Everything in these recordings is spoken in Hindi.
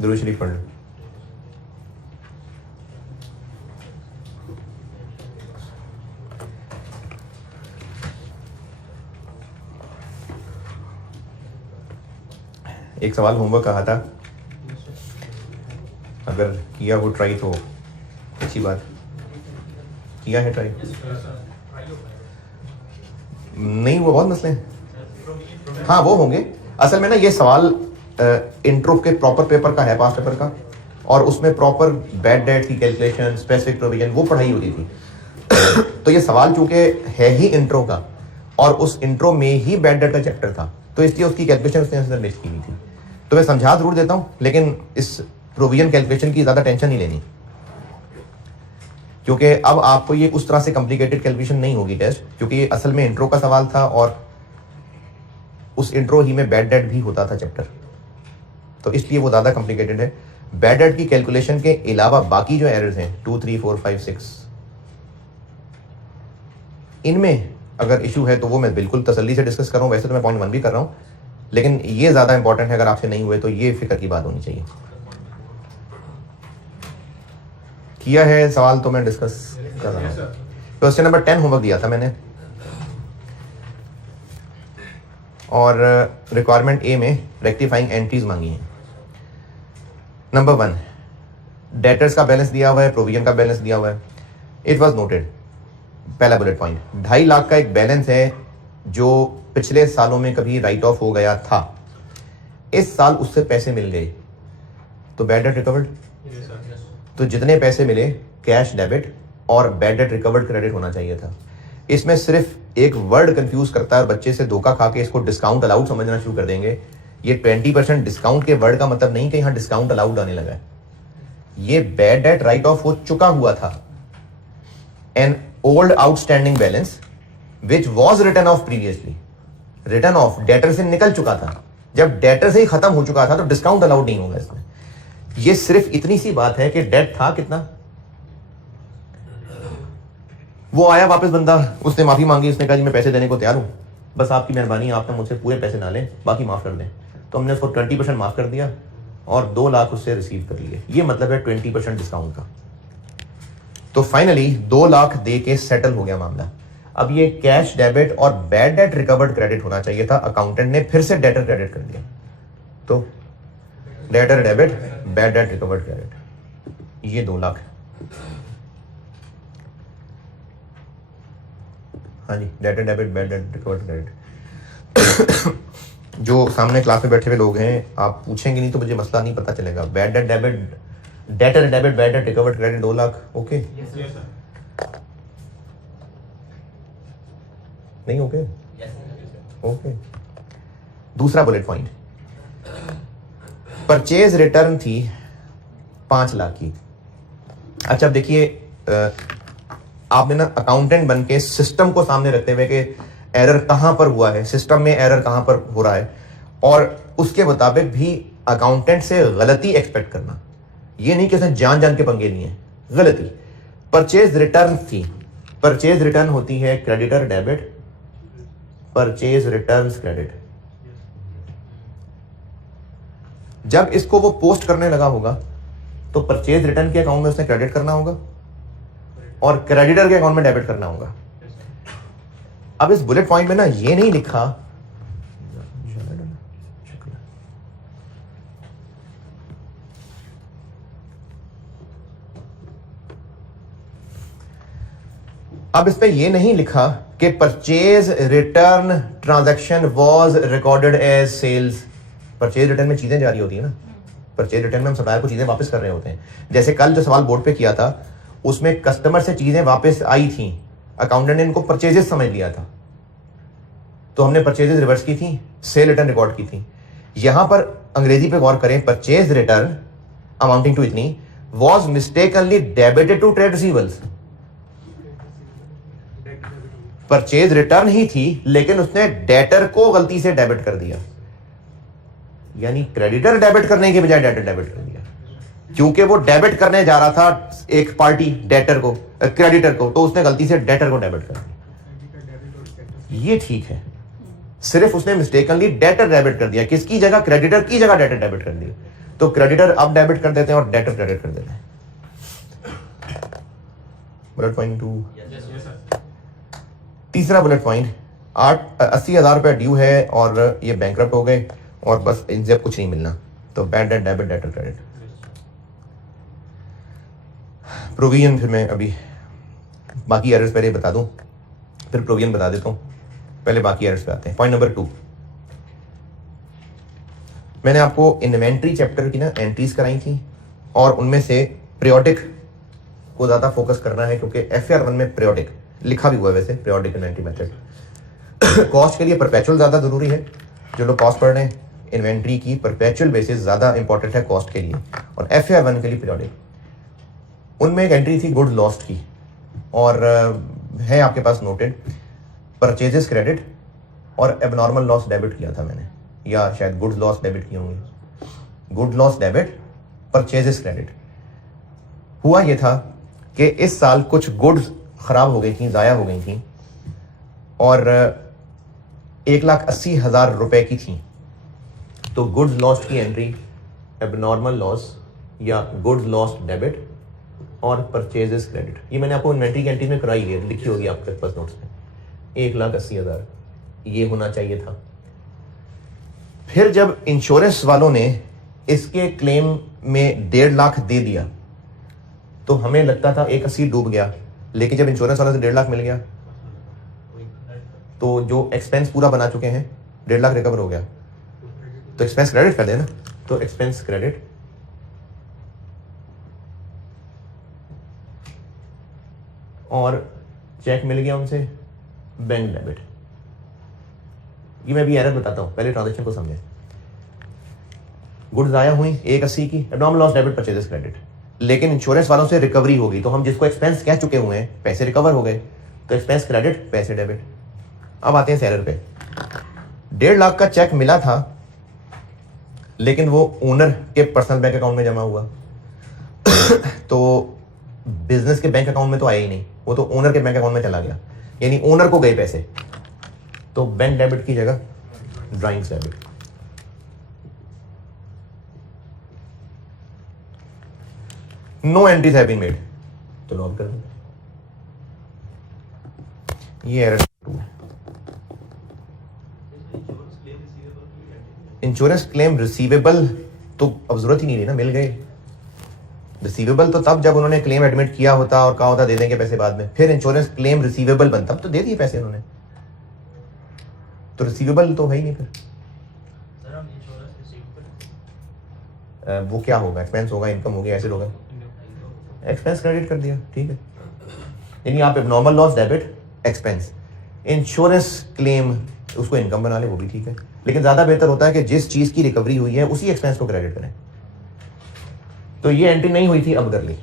दुरूद शरीफ पढ़ लो। एक सवाल होमवर्क कहा था, अगर किया हो ट्राई तो अच्छी बात। किया है ट्राई? नहीं, वो बहुत मसले हैं। हाँ वो होंगे। असल में ना ये सवाल इंट्रो के प्रॉपर पेपर का है, पास पेपर का, और उसमें प्रॉपर बैड डेट की कैलकुलेशन, स्पेसिफिक प्रोविजन वो पढ़ाई होती थी। तो ये सवाल चूंकि है ही इंट्रो का और उस इंट्रो में ही बैड डेट का चैप्टर था, तो इसलिए उसकी कैलकुलेशन उसने अंदर मिस की हुई थी। तो मैं समझा जरूर देता हूँ, लेकिन इस प्रोविजन कैलकुलेशन की ज़्यादा टेंशन नहीं लेनी, क्योंकि अब आपको ये उस तरह से कॉम्प्लिकेटेड कैलकुलेशन नहीं होगी टेस्ट, क्योंकि ये असल में इंट्रो का सवाल था और उस इंट्रो ही में बैड डेट भी होता था चैप्टर, तो इसलिए वो ज़्यादा कॉम्प्लिकेटेड है। बैड डेट की कैलकुलेशन के अलावा बाकी जो एरर्स हैं 2, 3, 4, 5, 6, इनमें अगर इशू है तो वो मैं बिल्कुल तसल्ली से डिस्कस कर रहा हूँ। वैसे तो मैं पॉइंट 1 भी कर रहा हूँ, लेकिन ये ज़्यादा इंपॉर्टेंट है। अगर आपसे नहीं हुए तो ये फिक्र की बात होनी चाहिए। किया है सवाल तो मैं डिस्कस कर रहा हूँ। क्वेश्चन नंबर 10 होमवर्क दिया था मैंने, और रिक्वायरमेंट ए में रेक्टिफाइंग एंट्रीज मांगी हैं। नंबर 1, डेटर्स का बैलेंस दिया हुआ है, प्रोविजन का बैलेंस दिया हुआ है। इट वाज नोटेड, पहला बुलेट पॉइंट, 2.5 लाख का एक बैलेंस है जो पिछले सालों में कभी राइट ऑफ हो गया था, इस साल उससे पैसे मिल गए, तो बैड डेट रिकवर्ड। तो जितने पैसे मिले कैश डेबिट और बैड डेट रिकवर्ड क्रेडिट होना चाहिए था। इसमें सिर्फ एक वर्ड कंफ्यूज करता है और बच्चे से धोखा खा के इसको डिस्काउंट अलाउड समझना शुरू कर देंगे। ये 20% डिस्काउंट के वर्ड का मतलब नहीं कि यहाँ डिस्काउंट अलाउड आने लगा है। ये बैड डेट राइट ऑफ हो चुका हुआ था, an old outstanding balance which was return of previously. Return of debtor से निकल चुका था, जब डेटर से ही खत्म हो चुका था तो डिस्काउंट अलाउड नहीं होगा इसमें। ये सिर्फ इतनी सी बात है कि डेट था कितना, वो आया वापस बंदा, उसने माफी मांगी, उसने कहा जी मैं पैसे देने को तैयार हूं, बस आपकी मेहरबानी, आपने मुझसे पूरे पैसे ना लें, बाकी माफ कर दें। तो हमने उसको 20% माफ कर दिया और 2 लाख उससे रिसीव कर लिए। ये मतलब है 20% डिस्काउंट का। तो फाइनली 2 लाख दे के सेटल हो गया मामला। अब ये कैश डेबिट और बैड डेट रिकवर्ड क्रेडिट होना चाहिए था, अकाउंटेंट ने फिर से डेटर क्रेडिट कर दिया। तो debtor debit, bad debt recovered credit, ये 2 लाख है। हाँ जी, debtor debit, bad debt recovered credit. जो सामने क्लास में बैठे हुए लोग हैं, आप पूछेंगे नहीं तो मुझे मसला नहीं पता चलेगा। Bad debt debit, debtor debit, bad debt recovered credit 2 lakh, okay? नहीं ओके? ओके। दूसरा बुलेट पॉइंट, परचेज रिटर्न थी 5 लाख की। अच्छा अब देखिए, आपने ना अकाउंटेंट बन के सिस्टम को सामने रखते हुए कि एरर कहां पर हुआ है, सिस्टम में एरर कहां पर हो रहा है, और उसके मुताबिक भी अकाउंटेंट से गलती एक्सपेक्ट करना। ये नहीं कि उसने जान जान के पंगे लिए हैं, गलती। परचेज रिटर्न थी, परचेज रिटर्न होती है creditor debit, purchase returns credit. जब इसको वो पोस्ट करने लगा होगा तो परचेज रिटर्न के अकाउंट में उसने क्रेडिट करना होगा और क्रेडिटर के अकाउंट में डेबिट करना होगा। अब इस बुलेट पॉइंट में ना ये नहीं लिखा, अब इस पे ये नहीं लिखा कि purchase return transaction was recorded as sales. Purchase return में चीजें जारी होती है ना, परचेज रिटर्न में हम सप्लायर को चीजें वापस कर रहे होते हैं। जैसे कल जो सवाल बोर्ड पे किया था उसमें कस्टमर से चीजें वापस आई थी, अकाउंटेंट ने इनको परचेजेस समझ लिया था, तो हमने परचेजेस रिवर्स की थी, सेल रिटर्न रिकॉर्ड की थी। यहां पर अंग्रेजी पे गौर करें, परचेज रिटर्न अमाउंटिंग टू इतनी was mistakenly debited to trade receivables. Purchase return ही थी लेकिन उसने डेटर को गलती से डेबिट कर दिया, यानी क्रेडिटर डेबिट करने के बजाय डेटर डेबिट कर दिया। क्योंकि वो डेबिट करने जा रहा था एक पार्टी डेटर को, क्रेडिटर को, तो उसने गलती से डेटर को डेबिट कर दिया। ये ठीक है, सिर्फ उसने मिस्टेकनली डेटर डेबिट कर दिया, किसकी जगह, क्रेडिटर की जगह डेटर डेबिट कर दिया। तो क्रेडिटर अब डेबिट कर देते हैं और डेटर क्रेडिट कर देते हैं। Bullet point 2। तीसरा बुलेट पॉइंट, 80,000 रुपये ड्यू है और ये बैंकरप्ट हो गए और बस इनसे अब कुछ नहीं मिलना, तो bad debt debit debtor credit. Provision फिर मैं अभी बाकी एरर्स पहले बता दूं, फिर प्रोविजन बता देता हूं, पहले बाकी एरर्स पे आते हैं। पॉइंट नंबर 2, मैंने आपको इन्वेंट्री चैप्टर की ना एंट्रीज कराई थी और उनमें से पीरियोडिक को ज़्यादा फोकस करना है क्योंकि FR1 में पीरियोडिक लिखा भी हुआ है, वैसे पीरियोडिक इन्वेंट्री मेथड कॉस्ट के लिए परपेचुअल ज़्यादा ज़रूरी है। जो लोग कॉस्ट पढ़ रहे हैं, इन्वेंट्री की परपेचुअल बेसिस ज़्यादा इंपॉर्टेंट है कॉस्ट के लिए, और FR1 के लिए पीरियोडिक। उनमें एक एंट्री थी गुड्स लॉस्ट की, और है आपके पास नोटेड, परचेजेस क्रेडिट और एबनॉर्मल लॉस डेबिट किया था मैंने, या शायद गुड्स लॉस डेबिट किए होंगे। Good loss debit, purchases credit. हुआ ये था कि इस साल कुछ गुड्स खराब हो गई थी, ज़ाया हो गई थी, और 1,80,000 रुपए की थी। तो गुड्स लॉस्ट की एंट्री एबनॉर्मल लॉस या गुड्स लॉस्ट डेबिट और परचेजेस क्रेडिट, ये मैंने आपको इन्वेंट्री की एंट्री में कराई है, लिखी होगी आपके पास नोट्स में। 1,80,000 ये होना चाहिए था। फिर जब इंश्योरेंस वालों ने इसके क्लेम में 1.5 लाख दे दिया तो हमें लगता था 1,80 डूब गया, लेकिन जब इंश्योरेंस वालों से 1.5 लाख मिल गया तो जो एक्सपेंस पूरा बना चुके हैं 1.5 लाख रिकवर हो गया, तो एक्सपेंस क्रेडिट कर देना। तो एक्सपेंस क्रेडिट और चेक मिल गया उनसे, बैंक डेबिट। ये मैं भी एरर बताता हूं, पहले ट्रांजेक्शन को समझें। गुड्स आया हुई 1,80 की, abnormal loss debit purchases credit, लेकिन इंश्योरेंस वालों से रिकवरी हो गई, तो हम जिसको एक्सपेंस कह चुके हुए हैं पैसे रिकवर हो गए, तो एक्सपेंस क्रेडिट, पैसे डेबिट। अब आते हैं सेलर पे। 1.5 लाख का चेक मिला था, लेकिन वो ओनर के पर्सनल बैंक अकाउंट में जमा हुआ तो बिजनेस के बैंक अकाउंट में तो आया ही नहीं, वो तो ओनर के बैंक अकाउंट में चला गया, यानी ओनर को गए पैसे। तो बैंक डेबिट की जगह drawings debit. No entries have been made, तो लॉग कर दो। ये एरर 2 है। इंश्योरेंस क्लेम रिसीवेबल तो अब जरूरत ही नहीं रही ना, मिल गए। रिसीवेबल तो तब जब उन्होंने क्लेम एडमिट किया होता और कहा होता दे देंगे पैसे बाद में, फिर इंश्योरेंस क्लेम रिसीवेबल बनता, तब तो दे दिए पैसे उन्होंने, तो रिसीवेबल तो है ही नहीं। फिर वो क्या होगा, एक्सपेंस होगा, इनकम होगी, ऐसे होगा, एक्सपेंस क्रेडिट कर दिया, ठीक है। यानी आप abnormal loss debit expense, insurance claim उसको इनकम बना ले, वो भी ठीक है, लेकिन ज्यादा बेहतर होता है कि जिस चीज की रिकवरी हुई है उसी एक्सपेंस को क्रेडिट करें। तो ये एंट्री नहीं हुई थी, अब कर ली।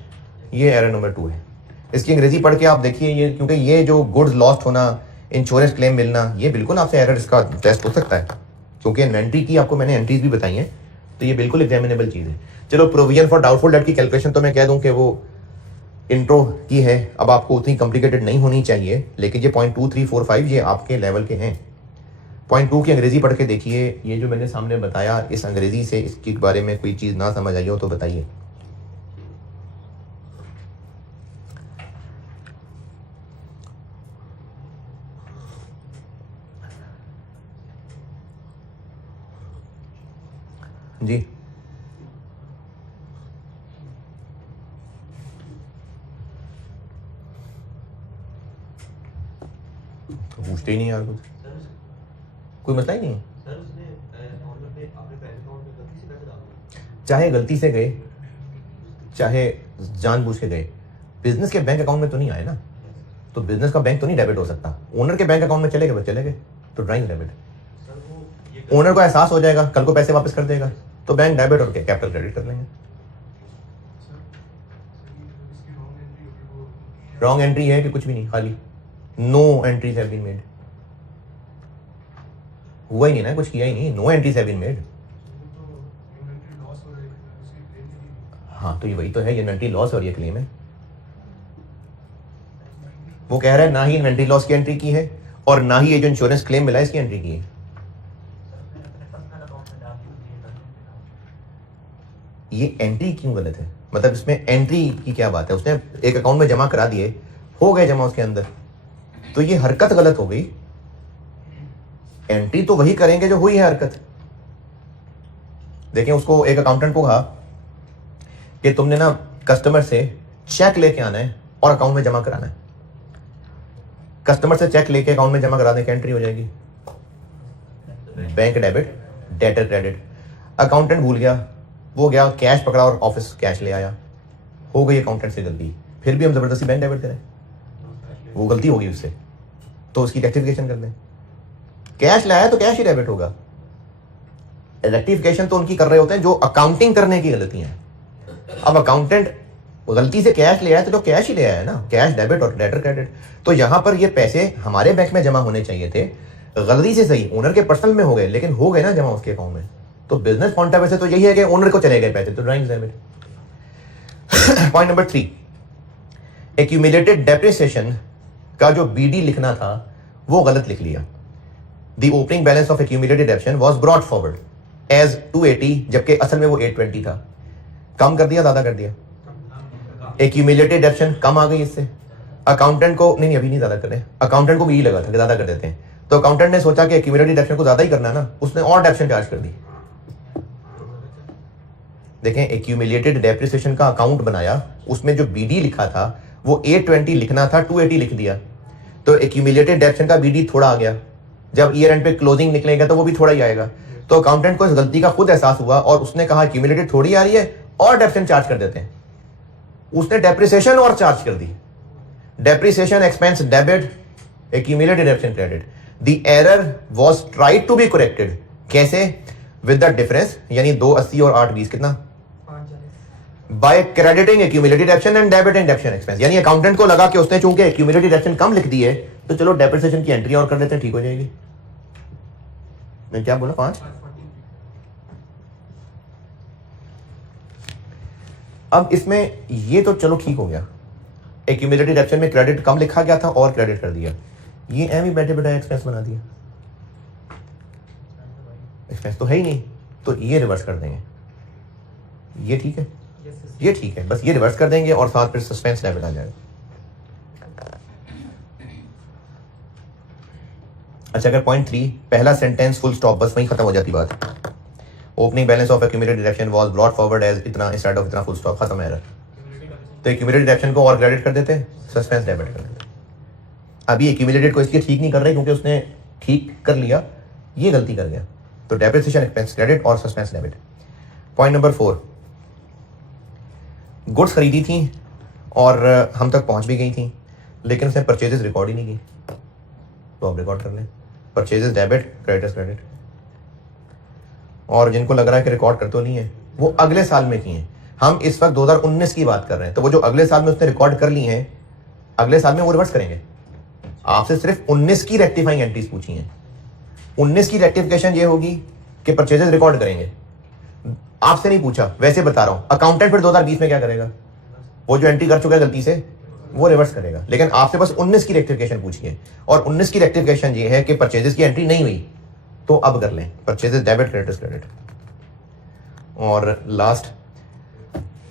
ये एरर नंबर 2 है। इसकी अंग्रेजी पढ़ के आप देखिए, ये क्योंकि ये जो गुड्स लॉस्ट होना, इंश्योरेंस क्लेम मिलना, ये बिल्कुल आपसे एरर इसका टेस्ट हो सकता है, क्योंकि इन्वेंट्री की आपको मैंने एंट्रीज भी बताई हैं, तो ये बिल्कुल एग्जामिनेबल चीज़ है। चलो, प्रोविजन फॉर डाउटफुल डेट की कैलकुलेशन तो मैं कह दूं कि वो इंट्रो की है, अब आपको उतनी कॉम्प्लिकेटेड नहीं होनी चाहिए, लेकिन ये पॉइंट 2, 3, 4, 5 ये आपके लेवल के हैं। पॉइंट 2 की अंग्रेजी पढ़ के देखिए, ये जो मैंने सामने बताया, इस अंग्रेजी से इसके बारे में कोई चीज़ ना समझ आई हो तो बताइए। जी, पूछते ही नहीं यार, कुछ कोई मसला ही नहीं है। चाहे गलती से गए, चाहे जानबूझ के गए, बिजनेस के बैंक अकाउंट में तो नहीं आए ना, तो बिजनेस का बैंक तो नहीं डेबिट हो सकता। ओनर के बैंक अकाउंट में चले गए, चले गए, तो ड्राइंग डेबिट। ओनर को एहसास हो जाएगा, कल को पैसे वापस कर देगा, तो बैंक डेबिट और कैपिटल क्रेडिट कर लेंगे। रॉन्ग एंट्री है कि कुछ भी नहीं, खाली no entries have been made, हुआ ही नहीं ना, कुछ किया ही नहीं, no entries have been made. हाँ, तो ये वही तो है, ये इन्वेंट्री लॉस और ये क्लेम है। वो कह रहा है ना ही इन्वेंट्री लॉस की एंट्री की है और ना ही ये जो इंश्योरेंस क्लेम मिला है इसकी एंट्री की है। ये एंट्री क्यों गलत है? मतलब इसमें एंट्री की क्या बात है? उसने एक अकाउंट में जमा करा दिए, हो गए जमा उसके अंदर, तो ये हरकत गलत हो गई। एंट्री तो वही करेंगे जो हुई है हरकत। देखें, उसको एक अकाउंटेंट को कहा कि तुमने ना कस्टमर से चेक लेके आना है और अकाउंट में जमा कराना है। कस्टमर से चेक लेके अकाउंट में जमा करा दें, एंट्री हो जाएगी, bank debit, debtor credit. Accountant भूल गया, वो गया कैश पकड़ा और ऑफिस कैश ले आया, हो गई अकाउंटेंट से गलती, फिर भी हम जबरदस्ती बैंक डेबिट करें, वो गलती होगी उससे, तो उसकी रेक्टिफिकेशन कर दें। कैश लाया तो कैश ही डेबिट होगा। रेक्टिफिकेशन तो उनकी कर रहे होते हैं जो अकाउंटिंग करने की गलतियां हैं। अब अकाउंटेंट गलती से कैश ले आया तो कैश ही ले आया ना, कैश डेबिट और डेटर क्रेडिट। तो यहां पर ये पैसे हमारे बैंक में जमा होने चाहिए थे, गलती से सही ओनर के पर्सनल में हो गए, लेकिन हो गए ना जमा उसके अकाउंट में। तो बिजनेस पॉइंट ऑफ व्यू से तो यही है कि ओनर को चले गए पैसे, तो drawing debit. Point number 3, accumulated depreciation का जो बीडी लिखना था वो गलत लिख लिया। The opening balance of accumulated depreciation was brought forward as 280, जबकि असल में वो 820 था। कम कर दिया, ज्यादा कर दिया? एक्यूमुलेटेड डेप्शन कम आ गई इससे। अकाउंटेंट को नहीं अभी नहीं ज्यादा कर रहे, अकाउंटेंट को भी यही लगा था कि ज्यादा कर देते हैं, तो अकाउंटेंट ने सोचा कि एक्यूमुलेटेड डेप्शन को ज्यादा ही करना है ना, उसने और डेप्शन चार्ज कर दी। देखें, एक्यूमुलेटेड डेप्रिसिएशन का अकाउंट बनाया, उसमें जो बीडी लिखा था वो 820 लिखना था, 280 लिख दिया, तो एक्यूमुलेटेड डेप्शन का बीडी थोड़ा आ गया। जब ईयर एंड पे क्लोजिंग निकलेगा तो वो भी थोड़ा ही आएगा। तो अकाउंटेंट को इस गलती का खुद एहसास हुआ और उसने कहा एक्यूमुलेटेड थोड़ी आ रही है और डेप्शन चार्ज कर देते हैं। उसने डेप्रिसिएशन और चार्ज कर दी, depreciation expense debit, accumulated depreciation credit. The error was tried to be corrected, कैसे? विद द डिफरेंस, यानी 280 और 820 कितना? By crediting accumulated depreciation and debiting depreciation expense. यानी अकाउंटेंट को लगा कि उसने चूंकि एक्यूमुलेटेड डेप्शन कम लिख दी है तो चलो डेप्रिसिएशन की एंट्री और कर देते हैं, ठीक हो जाएगी। मैं क्या बोला? 5। अब इसमें ये तो चलो ठीक हो गया, एक्यूमुलेटेड डेप्शन में क्रेडिट कम लिखा गया था और क्रेडिट कर दिया, ये एम ही बैठे बैठे एक्सपेंस बना दिया। एक्सपेंस तो है ही नहीं, तो ये रिवर्स कर देंगे। ये ठीक है, ये ठीक है, बस ये रिवर्स कर देंगे और साथ फिर सस्पेंस डेबिट आ जाएगा। अच्छा, अगर पॉइंट 3 पहला सेंटेंस फुल स्टॉप, बस वहीं खत्म हो जाती बात। Opening balance of accumulated depreciation was brought forward as इतना इंस्टेड ऑफ इतना, फुल स्टॉप, खत्म है। तो एक्यूमुलेटेड डेप्शन को और क्रेडिट कर देते, सस्पेंस डेबिट कर देते। अभी एक्यूमुलेटेड को इसलिए ठीक नहीं कर रहे क्योंकि उसने ठीक कर लिया, ये गलती कर गया, तो डेप्रिसिएशन एक्सपेंस क्रेडिट और suspense debit. Point number 4, goods खरीदी थी और हम तक पहुंच भी गई थी, लेकिन उसने परचेजेस रिकॉर्ड ही नहीं की, तो अब रिकॉर्ड कर लें, परचेजेस डेबिट, क्रेडिटर्स क्रेडिट। और जिनको लग रहा है कि रिकॉर्ड कर तो नहीं है, वो अगले साल में की हैं। हम इस वक्त 2019 की बात कर रहे हैं, तो वो जो अगले साल में उसने रिकॉर्ड कर ली हैं, अगले साल में वो रिवर्स करेंगे। आपसे सिर्फ 19 की रेक्टिफाइंग एंट्रीज पूछी हैं। 19 की रेक्टिफिकेशन ये होगी कि परचेजेस रिकॉर्ड करेंगे। आपसे नहीं पूछा, वैसे बता रहा हूं। अकाउंटेंट फिर 2020 में क्या करेगा? वो जो एंट्री कर चुका है गलती से, वो रिवर्स करेगा। लेकिन आपसे बस 19 की रेक्टिफिकेशन पूछी है, और 19 की रेक्टिफिकेशन ये है कि परचेजेस की एंट्री नहीं हुई, तो अब कर लें परचेजेस डेबिट, क्रेडिटर्स क्रेडिट। और लास्ट,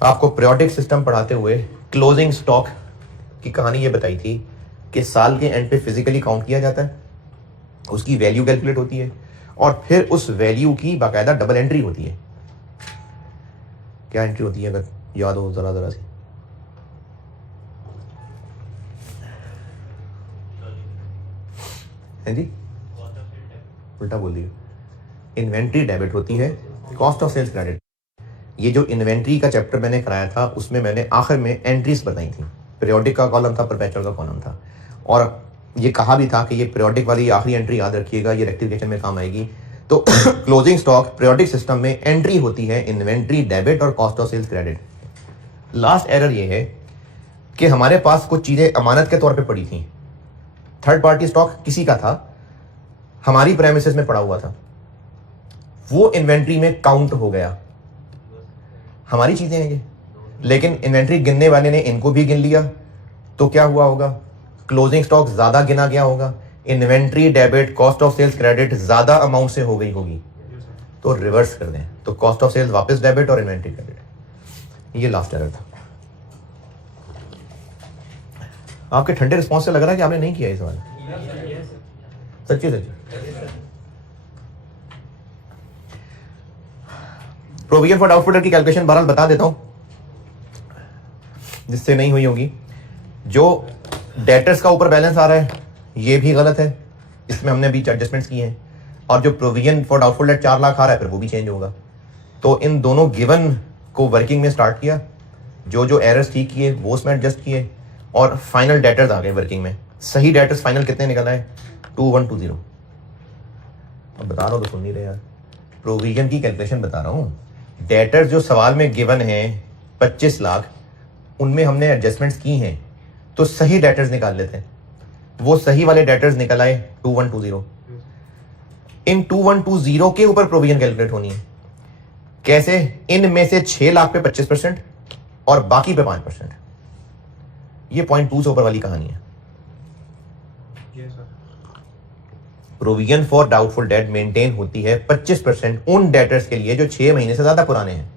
आपको पीरियोडिक सिस्टम पढ़ाते हुए क्लोजिंग स्टॉक की कहानी ये बताई थी कि साल के एंड पे फिजिकली काउंट किया जाता है, उसकी वैल्यू कैलकुलेट होती है, और फिर उस वैल्यू की बाकायदा डबल एंट्री होती है। क्या एंट्री होती है, अगर याद हो जरा जरा सी? है जी, उल्टा बोल दिया। इन्वेंट्री डेबिट होती है, कॉस्ट ऑफ सेल्स क्रेडिट। ये जो इन्वेंट्री का चैप्टर मैंने कराया था, उसमें मैंने आखिर में एंट्रीज बताई थी। पीरियोडिक का कॉलम था, परपेचुअल का कॉलम था, और ये कहा भी था कि ये पीरियोडिक वाली आखिरी एंट्री याद रखिएगा, ये रेक्टिफिकेशन में काम आएगी। तो क्लोजिंग स्टॉक पीरियोडिक सिस्टम में एंट्री होती है इन्वेंट्री डेबिट और cost of sales credit. Last error ये है कि हमारे पास कुछ चीजें अमानत के तौर पे पड़ी थी, थर्ड पार्टी स्टॉक किसी का था, हमारी प्रेमिसेस में पड़ा हुआ था, वो इन्वेंट्री में काउंट हो गया। हमारी चीजें हैं ये, लेकिन इन्वेंट्री गिनने वाले ने इनको भी गिन लिया, तो क्या हुआ होगा? क्लोजिंग स्टॉक ज्यादा गिना गया होगा, inventory debit cost of sales credit ज्यादा अमाउंट से हो गई होगी, तो रिवर्स कर दें, तो कॉस्ट ऑफ सेल्स वापस डेबिट और इन्वेंट्री क्रेडिट। ये लास्ट एरर था। आपके ठंडे रिस्पॉन्स से लग रहा है कि आपने नहीं किया ये सवाल। सच्ची सच्ची। प्रोविजन फॉर डाउटफुल डेट की कैलकुलेशन बहरहाल बता देता हूं जिससे नहीं हुई होगी। जो डेटर्स का ऊपर बैलेंस आ रहा है ये भी गलत है, इसमें हमने बीच एडजस्टमेंट्स किए हैं। और जो provision for doubtful debt 4 lakh आ रहा है फिर वो भी चेंज होगा। तो इन दोनों गिवन को वर्किंग में स्टार्ट किया, जो एरर्स ठीक किए वो उसमें एडजस्ट किए और फाइनल डेटर्स आ गए वर्किंग में। सही डेटर्स फाइनल कितने निकल आए? 2120। अब बता रहा हूँ तो सुन नहीं रहे यार, प्रोविजन की कैलकुलेशन बता रहा हूँ। डेटर्स जो सवाल में गिवन है 25 लाख, उनमें हमने एडजस्टमेंट्स की हैं तो सही डेटर्स निकाल लेते हैं। वो सही वाले डेटर्स निकल आए 2120। इन 2120 के ऊपर प्रोविजन कैलकुलेट होनी है। कैसे? इनमें से 6 लाख पे 25% और बाकी पे 5%। ये 0.2 से ऊपर वाली कहानी है। Provision for doubtful date maintain होती है 25% उन डेटर्स के लिए जो 6 महीने से ज्यादा पुराने हैं।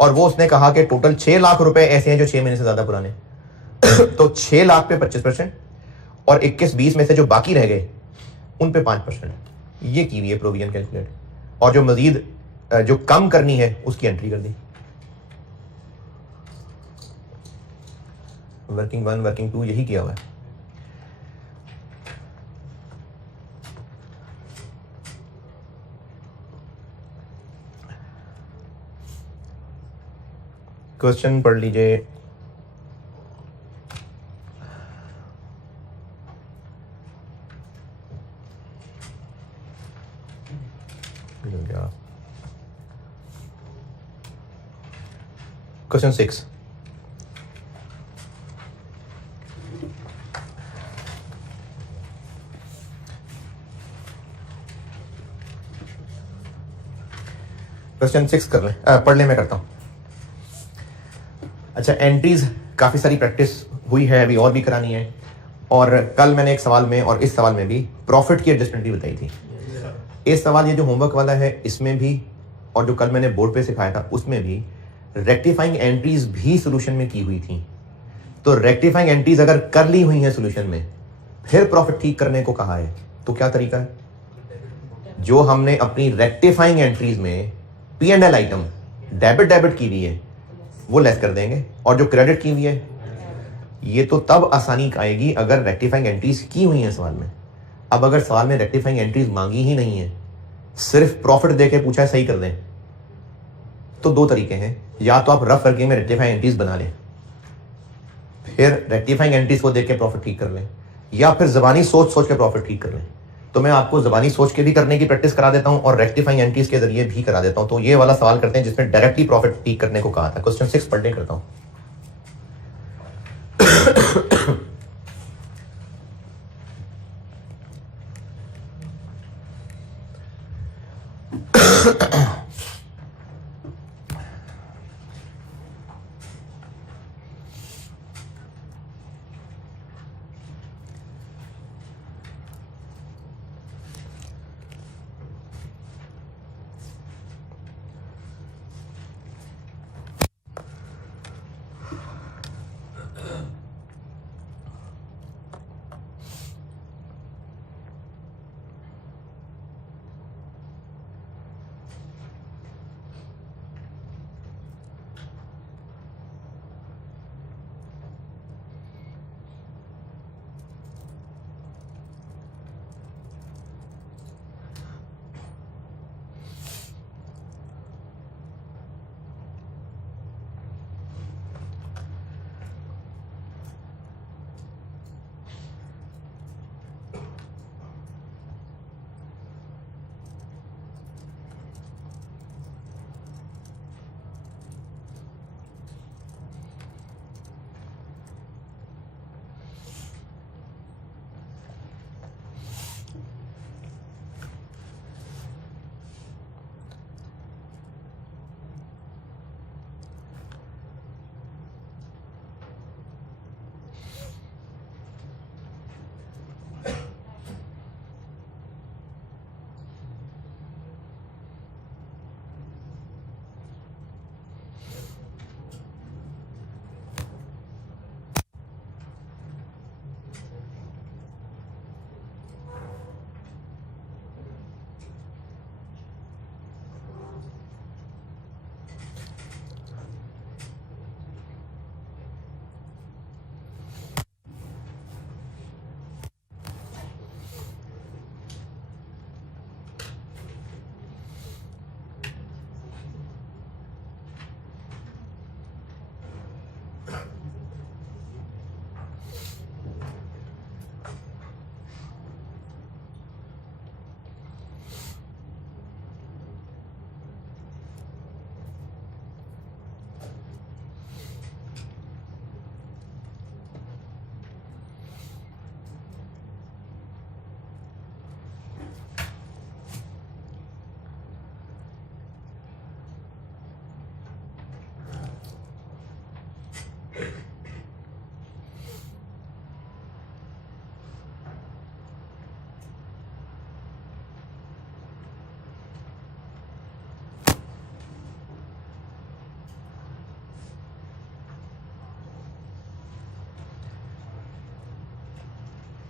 और वो उसने कहा कि टोटल 6 लाख रुपए ऐसे हैं जो 6 महीने से ज्यादा पुराने तो 6 लाख पे 25% और 21-20 में से जो बाकी रह गए उन पे 5%। ये की हुई है प्रोविजन कैलकुलेट। और जो मजीद जो कम करनी है उसकी एंट्री कर दी। वर्किंग 1 वर्किंग 2 यही किया हुआ है। क्वेश्चन पढ़ लीजिए। क्वेश्चन 6। क्वेश्चन 6 कर लें, पढ़ लें, मैं करता हूं। अच्छा, एंट्रीज काफी सारी प्रैक्टिस हुई है, अभी और भी करानी है। और कल मैंने एक सवाल में और इस सवाल में भी प्रॉफिट की एडजस्टमेंट भी बताई थी। इस सवाल ये जो होमवर्क वाला है इसमें भी, और जो कल मैंने बोर्ड पे सिखाया था उसमें भी रेक्टिफाइंग एंट्रीज भी सोल्यूशन में की हुई थी। तो रेक्टिफाइंग एंट्रीज अगर कर ली हुई हैं सोल्यूशन में, फिर प्रॉफिट ठीक करने को कहा है, तो क्या तरीका है? जो हमने अपनी रेक्टिफाइंग एंट्रीज में P&L आइटम डेबिट की हुई है वो लेस कर देंगे, और जो क्रेडिट की हुई है ये तो तब आसानी आएगी अगर रेक्टिफाइंग एंट्रीज की हुई हैं सवाल में। अब अगर सवाल में रेक्टिफाइंग एंट्रीज मांगी ही नहीं है, सिर्फ प्रॉफिट देके पूछा है सही कर दें, तो दो तरीके हैं। या तो आप रफ वर्किंग में रेक्टिफाइंग एंट्रीज बना लें, फिर रेक्टिफाइंग एंट्रीज को देख के प्रॉफिट ठीक कर लें, या फिर जबानी सोच के प्रॉफिट ठीक कर लें। तो मैं आपको जबानी सोच के भी करने की प्रैक्टिस करा देता हूं और रेक्टिफाइंग एंट्रीज के जरिए भी करा देता हूं। तो ये वाला सवाल करते हैं जिसमें डायरेक्टली प्रॉफिट ठीक करने को कहा था। क्वेश्चन 6 पढ़ने करता हूं।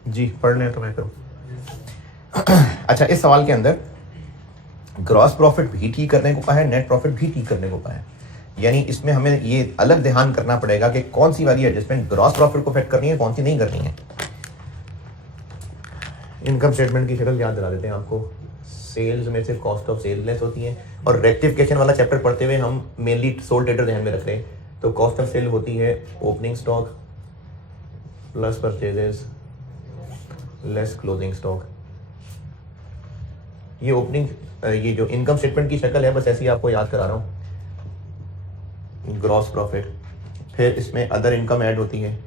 जी पढ़ लें तो मैं करूँ। अच्छा, इस सवाल के अंदर ग्रॉस प्रॉफिट भी ठीक करने को कहा है, नेट प्रॉफिट भी ठीक करने को कहा है। यानी इसमें हमें ये अलग ध्यान करना पड़ेगा कि कौन सी वाली एडजस्टमेंट ग्रॉस प्रॉफिट को अफेक्ट करनी है, कौन सी नहीं करनी है। इनकम स्टेटमेंट की शक्ल याद दिला देते हैं आपको। सेल्स में से कॉस्ट ऑफ सेल्स लेस होती है, और रेक्टिफिकेशन वाला चैप्टर पढ़ते हुए हम मेनली सोल ट्रेडर ध्यान में रख रहे हैं। तो कॉस्ट ऑफ सेल होती है opening stock plus purchases less closing stock. ये ओपनिंग, ये जो इनकम स्टेटमेंट की शक्ल है बस ऐसी आपको याद करा रहा हूँ। ग्रॉस प्रॉफिट, फिर इसमें अदर इनकम ऐड होती है,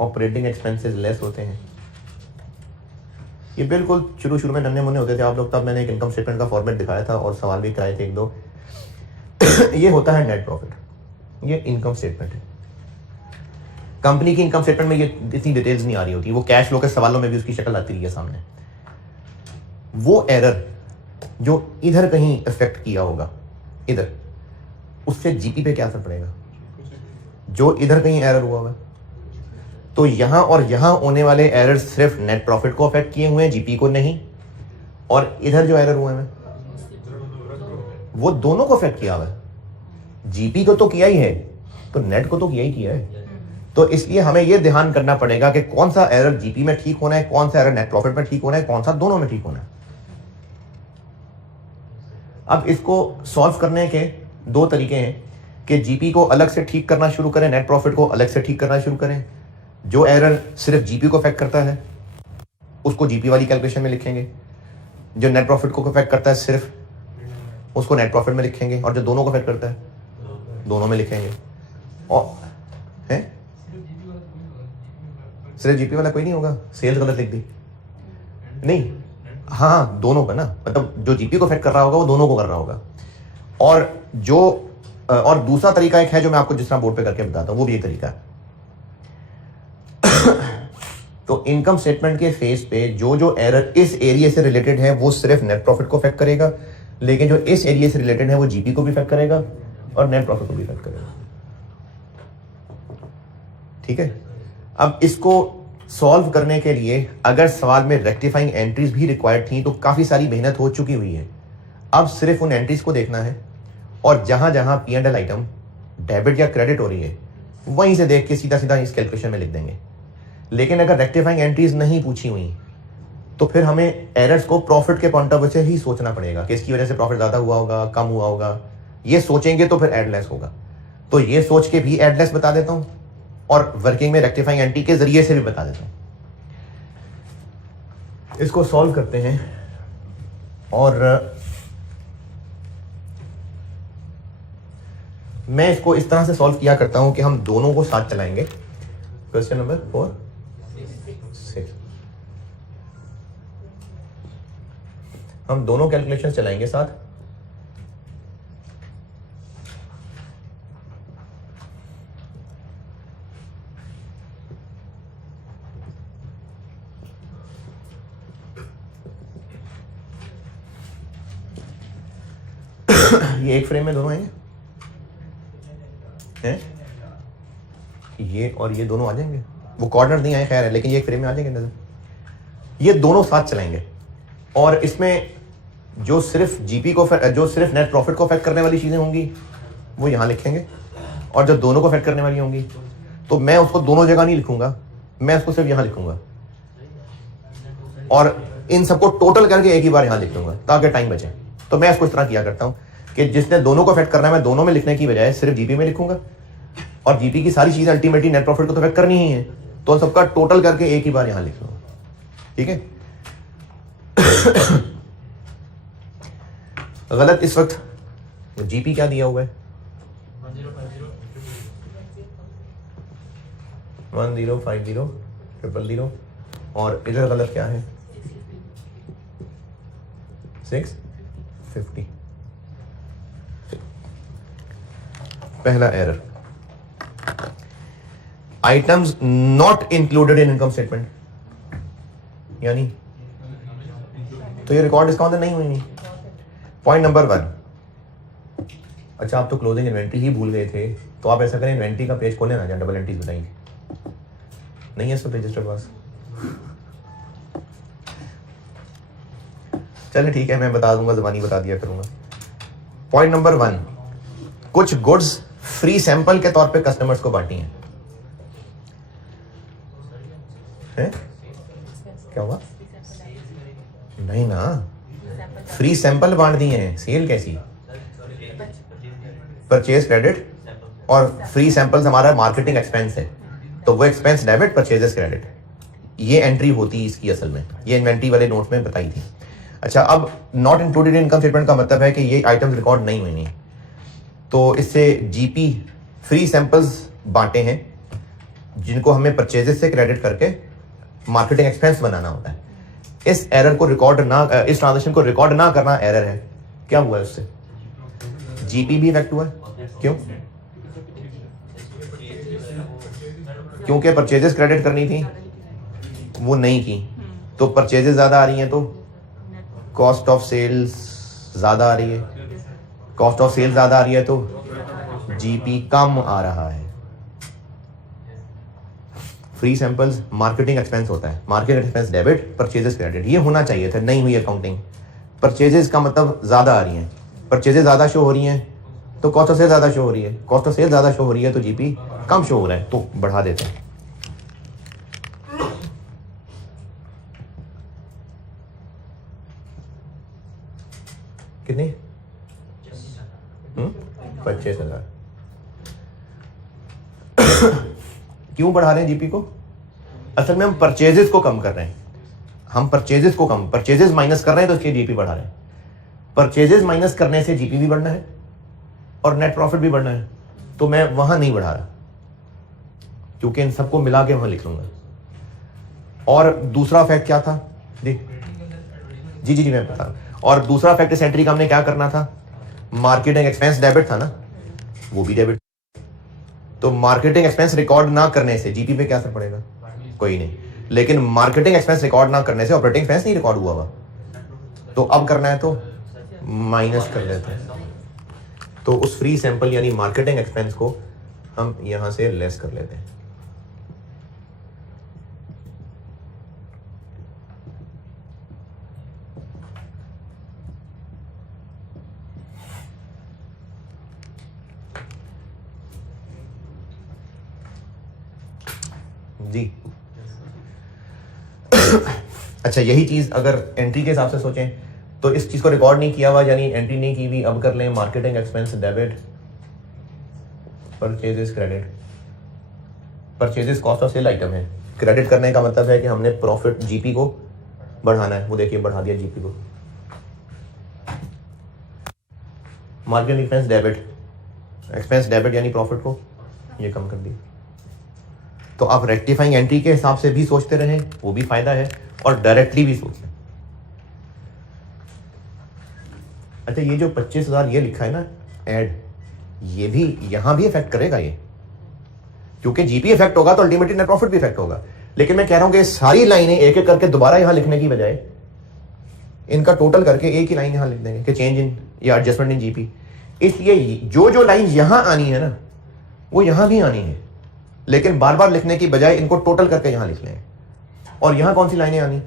ऑपरेटिंग एक्सपेंसेस लेस होते हैं। ये बिल्कुल शुरू में नन्हे मुन्ने होते थे आप लोग, तब मैंने एक इनकम स्टेटमेंट का फॉर्मेट दिखाया था और सवाल भी कराए थे एक दो। ये होता है नेट प्रॉफिट, ये इनकम स्टेटमेंट है। कंपनी की इनकम स्टेटमेंट में ये इतनी डिटेल्स नहीं आ रही होती, वो कैश फ्लो के सवालों में भी उसकी शक्ल आती रही है सामने। वो एरर जो इधर कहीं इफेक्ट किया होगा इधर, उससे जीपी पे क्या असर पड़ेगा? जो इधर कहीं एरर हुआ होगा, तो यहां और यहां होने वाले एरर सिर्फ नेट प्रॉफिट को अफेक्ट किए हुए हैं, जीपी को नहीं। और इधर जो एरर हुए हैं वो दोनों को अफेक्ट किया हुआ है। जीपी को तो किया ही है, तो नेट को तो किया ही किया है। तो इसलिए हमें यह ध्यान करना पड़ेगा कि कौन सा एरर जीपी में ठीक होना है, कौन सा एरर नेट प्रॉफिट में ठीक होना है, कौन सा दोनों में ठीक होना है। अब इसको सॉल्व करने के दो तरीके हैं कि जीपी को अलग से ठीक करना शुरू करें, नेट प्रॉफिट को अलग से ठीक करना शुरू करें। जो एरर सिर्फ जीपी को अफेक्ट करता है उसको जीपी वाली कैलकुलेशन में लिखेंगे, जो नेट प्रॉफिट को अफेक्ट करता है सिर्फ उसको नेट प्रॉफिट में लिखेंगे, और जो दोनों को अफेक्ट करता है दोनों में लिखेंगे। और है सिर्फ जीपी वाला कोई नहीं होगा, सेल्स गलत लिख दी नहीं, हाँ दोनों का ना, मतलब जो जीपी को अफेक्ट कर रहा होगा वो दोनों को कर रहा होगा। और दूसरा तरीका एक है जो मैं आपको जिस तरह बोर्ड पे करके बताता हूँ, वो भी एक तरीका है। तो इनकम स्टेटमेंट के फेस पे जो एरर इस एरिया से रिलेटेड है वो सिर्फ नेट प्रॉफिट को अफेक्ट करेगा, लेकिन जो इस एरिया से रिलेटेड है वो जीपी को भी अफेक्ट करेगा और नेट प्रॉफिट को भी अफेक्ट करेगा। ठीक है, अब इसको सॉल्व करने के लिए अगर सवाल में रेक्टिफाइंग एंट्रीज भी रिक्वायर्ड थी तो काफी सारी मेहनत हो चुकी हुई है। अब सिर्फ उन एंट्रीज को देखना है और जहां जहां P&L आइटम डेबिट या क्रेडिट हो रही है वहीं से देख के सीधा सीधा इस कैलकुलेशन में लिख देंगे। लेकिन अगर रेक्टिफाइंग एंट्रीज नहीं पूछी हुई तो फिर हमें एरर्स को प्रॉफिट के पॉइंट ऑफ व्यू से ही सोचना पड़ेगा कि इसकी वजह से प्रॉफिट ज्यादा हुआ होगा, कम हुआ होगा। ये सोचेंगे तो फिर एडलेस होगा। तो ये सोच के भी एडलेस बता देता हूं और वर्किंग में रेक्टिफाइंग एंट्री के जरिए से भी बता देता हूं। इसको सॉल्व करते हैं और मैं इसको इस तरह से सॉल्व किया करता हूं कि हम दोनों को साथ चलाएंगे। क्वेश्चन नंबर 4 6 हम दोनों कैलकुलेशन चलाएंगे साथ। ये एक फ्रेम में दोनों आएंगे हैं? ये और ये दोनों आ जाएंगे, वो कॉर्नर नहीं आए खैर है, लेकिन ये एक फ्रेम में आ जाएंगे नजर। ये दोनों साथ चलाएंगे और इसमें जो सिर्फ जीपी को, जो सिर्फ नेट प्रॉफिट को अफेक्ट करने वाली चीजें होंगी वो यहां लिखेंगे, और जो दोनों को अफेक्ट करने वाली होंगी तो मैं उसको दोनों जगह नहीं लिखूंगा, मैं उसको सिर्फ यहां लिखूंगा और इन सबको टोटल करके एक ही बार यहां लिख दूंगा ताकि टाइम बचे। तो मैं इसको इस तरह किया करता हूं कि जिसने दोनों को अफेक्ट करना है मैं दोनों में लिखने की बजाय सिर्फ जीपी में लिखूंगा, और जीपी की सारी चीजें अल्टीमेटली नेट प्रॉफिट को तो अफेक्ट करनी ही है, तो सबका टोटल करके एक ही बार यहां लिख दूंगा। ठीक है। गलत इस वक्त जीपी क्या दिया हुआ है? 10500000, और इधर गलत क्या है? 650। पहला error, items not included in income statement, यानी तो ये रिकॉर्ड इसका अंदर नहीं हुई नहीं। पॉइंट नंबर 1, अच्छा आप तो क्लोजिंग इन्वेंट्री ही भूल गए थे तो आप ऐसा करें, इन्वेंट्री का पेज खोलें ना, जहाँ डबल एंट्रीज बताएंगे, नहीं है सब रजिस्टर पास। चलिए ठीक है, मैं बता दूंगा, ज़बानी बता दिया करूंगा। पॉइंट नंबर 1, कुछ गुड्स फ्री सैंपल के तौर पे कस्टमर्स को बांटी हैं। क्या हुआ? नहीं ना, फ्री सैंपल बांट दिए हैं, सेल कैसी? परचेज क्रेडिट और फ्री सैंपल्स हमारा मार्केटिंग एक्सपेंस है, तो वो एक्सपेंस डेबिट, परचेजेस क्रेडिट, ये एंट्री होती है इसकी असल में, ये इन्वेंट्री वाले नोट्स में बताई थी। अच्छा, अब नॉट इंक्लूडेड इनकम स्टेटमेंट का मतलब है कि ये आइटम्स रिकॉर्ड नहीं हुए नहीं, तो इससे जीपी फ्री सैंपल्स बांटे हैं जिनको हमें परचेजेस से क्रेडिट करके मार्केटिंग एक्सपेंस बनाना होता है। इस एरर को रिकॉर्ड ना, इस ट्रांजैक्शन को रिकॉर्ड ना करना एरर है। क्या हुआ है उससे? जीपी भी इफेक्ट हुआ है। क्यों? क्योंकि परचेजेस क्रेडिट करनी थी, वो नहीं की, तो परचेजेस ज्यादा आ रही हैं, तो कॉस्ट ऑफ सेल्स ज्यादा आ रही है, कॉस्ट ऑफ सेल्स ज्यादा आ रही है, तो जीपी कम आ रहा है। फ्री सैंपल्स मार्केटिंग एक्सपेंस होता है, marketing expense debit, purchases credit, ये होना चाहिए था, नहीं हुई अकाउंटिंग। परचेजेस का मतलब ज्यादा आ रही हैं, परचेजेस ज्यादा शो हो रही हैं, तो कॉस्ट ऑफ सेल ज्यादा शो हो रही है, कॉस्ट ऑफ सेल ज्यादा शो हो रही है, तो जीपी कम शो हो रहा है, तो बढ़ा देते हैं। कितनी? 25,000। क्यों बढ़ा रहे हैं जीपी को? असल में हम परचेजेस को कम कर रहे हैं, हम परचेजेस को कम, परचेजेस माइनस कर रहे हैं, तो इसके जीपी बढ़ा रहे हैं। परचेजेस माइनस करने से जीपी भी बढ़ना है और नेट प्रॉफिट भी बढ़ना है, तो मैं वहां नहीं बढ़ा रहा, क्योंकि इन सबको मिला के वहां लिख लूंगा। और दूसरा फैक्ट क्या था? जी जी जी मैं बता रहा हूं। और दूसरा फैक्ट, इस एंट्री का हमने क्या करना था? मार्केटिंग एक्सपेंस डेबिट था ना, वो भी डेबिट, तो मार्केटिंग एक्सपेंस रिकॉर्ड ना करने से जीपी पे क्या असर पड़ेगा? कोई नहीं, लेकिन मार्केटिंग एक्सपेंस रिकॉर्ड ना करने से ऑपरेटिंग एक्सपेंस नहीं रिकॉर्ड हुआ हुआ, तो अब करना है तो माइनस कर लेते हैं, तो उस फ्री सैंपल यानी मार्केटिंग एक्सपेंस को हम यहां से लेस कर लेते हैं। जी अच्छा, यही चीज अगर एंट्री के हिसाब से सोचें तो इस चीज को रिकॉर्ड नहीं किया हुआ, यानी एंट्री नहीं की हुई, अब कर लें marketing expense debit, purchases credit. Purchases cost of sale item है, क्रेडिट करने का मतलब है कि हमने प्रॉफिट जीपी को बढ़ाना है, वो देखिए बढ़ा दिया जीपी को। मार्केटिंग एक्सपेंस डेबिट यानी प्रॉफिट को ये कम कर दिया। तो आप रेक्टिफाइंग एंट्री के हिसाब से भी सोचते रहें, वो भी फायदा है, और डायरेक्टली भी सोचें। अच्छा, ये जो 25,000 ये लिखा है ना ऐड, ये भी यहां भी इफेक्ट करेगा ये, क्योंकि जीपी इफेक्ट होगा तो अल्टीमेटली नेट प्रॉफिट भी इफेक्ट होगा। लेकिन मैं कह रहा हूं कि सारी लाइनें एक एक करके दोबारा यहां लिखने की बजाय इनका टोटल करके एक ही लाइन यहां लिख देंगे कि चेंज इन या एडजस्टमेंट इन जीपी। इसलिए जो लाइन यहां आनी है ना, वो यहां भी आनी है, लेकिन बार बार लिखने की बजाय इनको टोटल करके यहां लिख लें। और यहां कौन सी लाइनें आनी?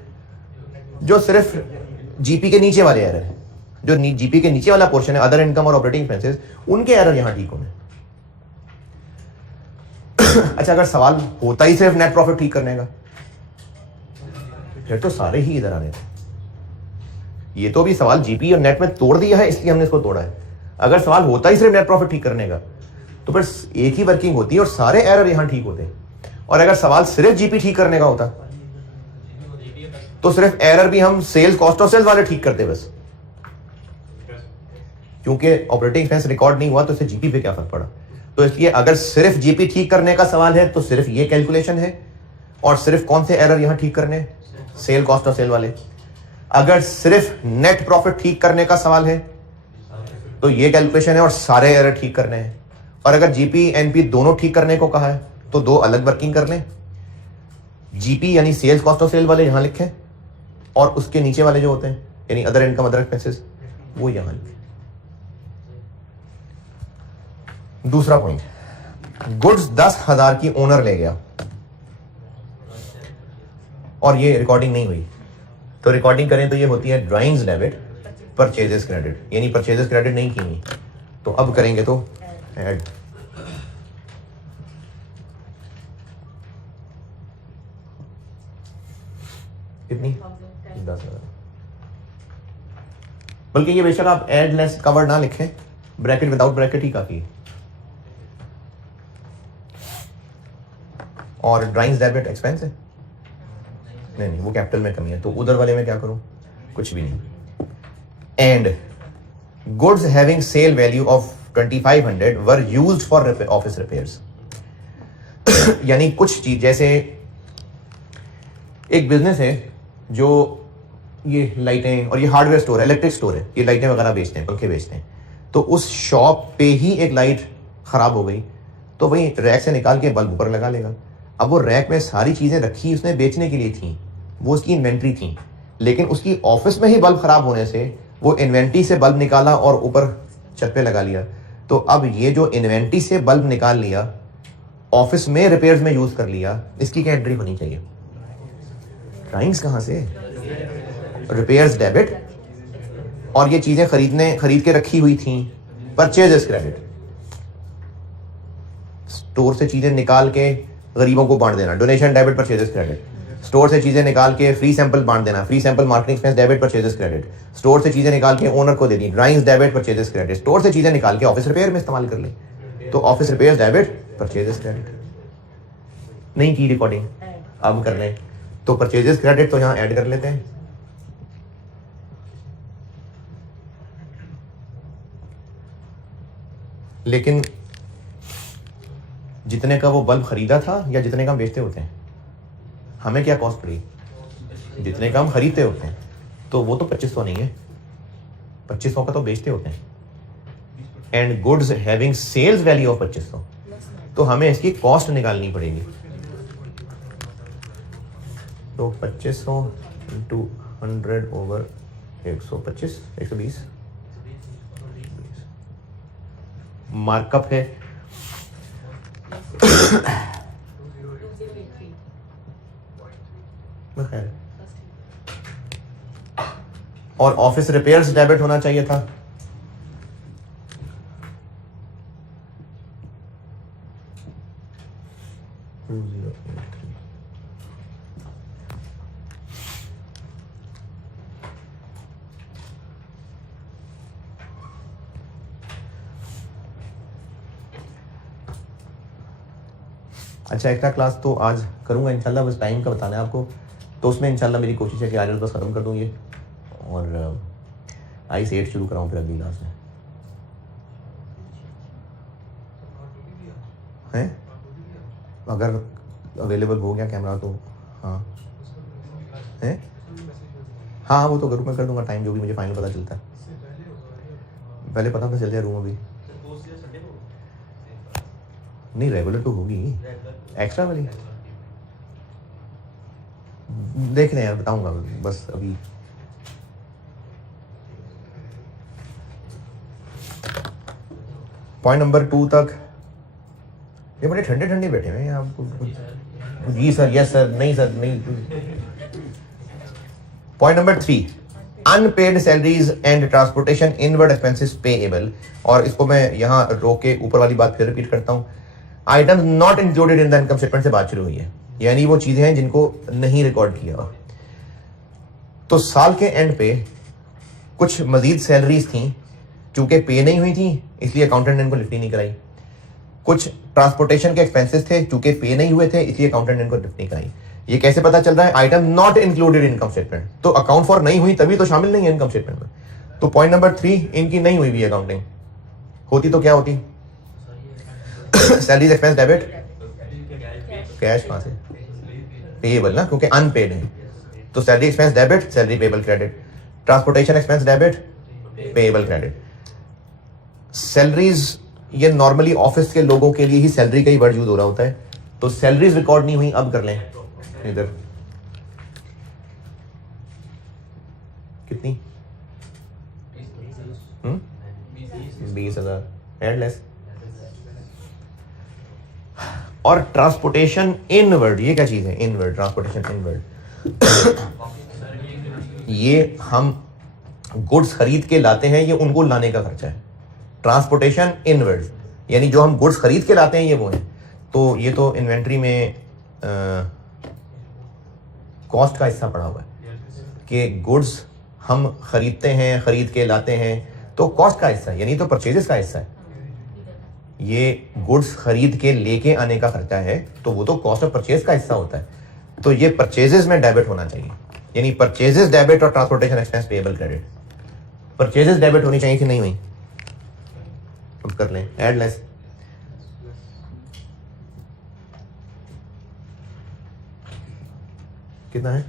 जो सिर्फ जीपी के नीचे वाले एरर है, जो जीपी के नीचे वाला पोर्शन है, अदर इनकम और ऑपरेटिंग एक्सपेंसेस, उनके एरर यहां ठीक होने। अच्छा, अगर सवाल होता ही सिर्फ नेट प्रॉफिट ठीक करने का, फिर तो सारे ही इधर आने थे। ये तो भी सवाल जीपी और नेट में तोड़ दिया है, इसलिए हमने इसको तोड़ा है। अगर सवाल होता ही सिर्फ नेट प्रॉफिट ठीक करने का, तो फिर एक ही वर्किंग होती है और सारे एरर यहां ठीक होते हैं। और अगर सवाल सिर्फ जीपी ठीक करने का होता, तो सिर्फ एरर भी हम सेल्स, कॉस्ट ऑफ सेल्स वाले ठीक करते बस, क्योंकि ऑपरेटिंग एक्सपेंस रिकॉर्ड नहीं हुआ, तो इससे जीपी पे क्या फर्क पड़ा। तो इसलिए अगर सिर्फ जीपी ठीक करने का सवाल है तो सिर्फ ये कैलकुलेशन है, और सिर्फ कौन से एरर यहां ठीक करने? सेल, कॉस्ट ऑफ सेल वाले। अगर सिर्फ नेट प्रॉफिट ठीक करने का सवाल है तो ये कैलकुलेशन है और सारे एरर ठीक करने हैं। और अगर जीपी एनपी दोनों ठीक करने को कहा है तो दो अलग वर्किंग कर लें। जीपी यानी सेल्स, कॉस्ट ऑफ सेल वाले यहां लिखें, और उसके नीचे वाले जो होते हैं यानी अदर इनकम, अदर एक्सपेंसेस, वो यहां लिखें। दूसरा पॉइंट, गुड्स 10,000 की ओनर ले गया और ये रिकॉर्डिंग नहीं हुई, तो रिकॉर्डिंग करें तो ये होती है ड्राइंग्स डेबिट, परचेजेस क्रेडिट, यानी परचेजेस क्रेडिट नहीं की हुई। तो अब करेंगे तो ऐड, कितनी 10,000, बल्कि ये बेशक आप ऐड लेस कवर ना लिखें, ब्रैकेट विदाउट ब्रैकेट ही काफी है। और ड्राइंग्स डेबिट एक्सपेंस है, नहीं वो कैपिटल में कमी है, तो उधर वाले में क्या करूं, कुछ भी नहीं। And goods having sale value of 2500 were used for office repairs. यानी कुछ चीज, जैसे एक बिजनेस है जो ये लाइटें और ये हार्डवेयर स्टोर है, इलेक्ट्रिक स्टोर है, ये लाइटें वगैरह बेचते हैं, पंखे बेचते हैं, तो उस शॉप पे ही एक लाइट खराब हो गई तो वही रैक से निकाल के बल्ब ऊपर लगा लेगा। अब वो रैक में सारी चीजें रखी उसने बेचने के लिए थी, वो उसकी इन्वेंट्री थी, लेकिन उसकी ऑफिस में ही बल्ब खराब होने से वो इन्वेंट्री से बल्ब निकाला और ऊपर छत पे लगा लिया। तो अब ये जो इन्वेंट्री से बल्ब निकाल लिया, ऑफिस में रिपेयर्स में यूज कर लिया, इसकी क्या एंट्री होनी चाहिए, ड्राइंग्स कहां से, रिपेयर्स डेबिट, और ये चीजें खरीद के रखी हुई थी, परचेजेस क्रेडिट, स्टोर से चीजें निकाल के गरीबों को बांट देना, donation debit, purchases credit, store से चीजें निकाल के फ्री सैंपल बांट देना, free sample marketing expense debit, purchases credit, store से चीजें निकाल के ओनर को दे दी, drawings debit, purchases credit, store से चीजें निकाल के ऑफिस रिपेयर में इस्तेमाल कर ली, तो office repair debit, purchases credit. नहीं की रिकॉर्डिंग, अब कर लें, तो परचेजेस क्रेडिट तो यहां ऐड कर लेते हैं, लेकिन जितने का वो बल्ब खरीदा था या जितने का हम बेचते होते हैं, हमें क्या कॉस्ट पड़ी, जितने का हम खरीदते होते हैं, तो वो तो 2500 नहीं है, 2500 का तो बेचते होते हैं। And goods having sales value of 2500, तो हमें इसकी कॉस्ट निकालनी पड़ेगी। तो 2500 इंटू 100 ओवर 125, 120 मार्कअप है। और ऑफिस रिपेयर्स डेबिट होना चाहिए था, अच्छा एक्स्ट्रा क्लास तो आज करूंगा इंशाल्लाह, बस टाइम का बताना है आपको, तो उसमें इंशाल्लाह मेरी कोशिश है कि आज बस ख़त्म कर दूँ ये, और ICE 8 शुरू कराऊँ फिर अगली क्लास में। हैं अगर अवेलेबल हो गया कैमरा तो हाँ हैं, हाँ वो तो ग्रुप में कर दूंगा, टाइम जो भी मुझे फाइनल पता चलता है, पहले पता तो चल जाए रूम, अभी नहीं रेगुलर तो होगी, एक्स्ट्रा वाली देख रहे हैं, बताऊंगा बस अभी। पॉइंट नंबर 2 तक ये बड़े ठंडे ठंडे बैठे हुए हैं आपको, जी सर, यस सर, नहीं सर नहीं। Point number 3, unpaid salaries and transportation inward expenses payable, और इसको मैं यहां रोक के ऊपर वाली बात फिर रिपीट करता हूं, items not included in the income statement से बात शुरू हुई है, यानी वो चीजें हैं जिनको नहीं रिकॉर्ड किया। तो साल के एंड पे कुछ मजीद सैलरीज थी, चूंकि पे नहीं हुई थी इसलिए अकाउंटेंट ने इनको लिफ्ट नहीं कराई, कुछ ट्रांसपोर्टेशन के एक्सपेंसेस थे, चूंकि पे नहीं हुए थे इसलिए अकाउंटेंट ने इनको लिफ्ट नहीं कराई। ये कैसे पता चल रहा है, item not included in income statement, तो अकाउंट फॉर नहीं हुई तभी तो शामिल नहीं है इनकम स्टेटमेंट में। तो पॉइंट नंबर 3, इनकी नहीं हुई भी अकाउंटिंग, होती तो क्या होती, सैलरीज एक्सपेंस डेबिट, कैश कहां से, पेएबल ना, क्योंकि अनपेड है, तो salary expense debit, salary payable credit, transportation expense debit, payable credit. Salaries ये नॉर्मली ऑफिस के लोगों के लिए ही सैलरी का ही वर्ड यूज हो रहा होता है, तो सैलरीज रिकॉर्ड नहीं हुई, अब कर लें इधर कितनी 20,000 एड लेस और ट्रांसपोर्टेशन इनवर्ड, ये क्या चीज है? Inward, transportation inward. ये हम गुड्स खरीद के लाते हैं, ये उनको लाने का खर्चा है। ट्रांसपोर्टेशन इनवर्ड यानी जो हम गुड्स खरीद के लाते हैं ये वो है। तो ये तो इन्वेंट्री में कॉस्ट का हिस्सा पड़ा हुआ है कि गुड्स हम खरीदते हैं, खरीद के लाते हैं, तो कॉस्ट का हिस्सा है, यानी तो परचेजेस का हिस्सा है। ये गुड्स खरीद के लेके आने का खर्चा है, तो वो तो कॉस्ट ऑफ परचेज का हिस्सा होता है। तो ये परचेजेस में डेबिट होना चाहिए, यानी परचेजेस डेबिट और transportation expense payable credit. Purchases debit होनी चाहिए कि नहीं हुई? अब कर लें ऐड लेस। कितना है?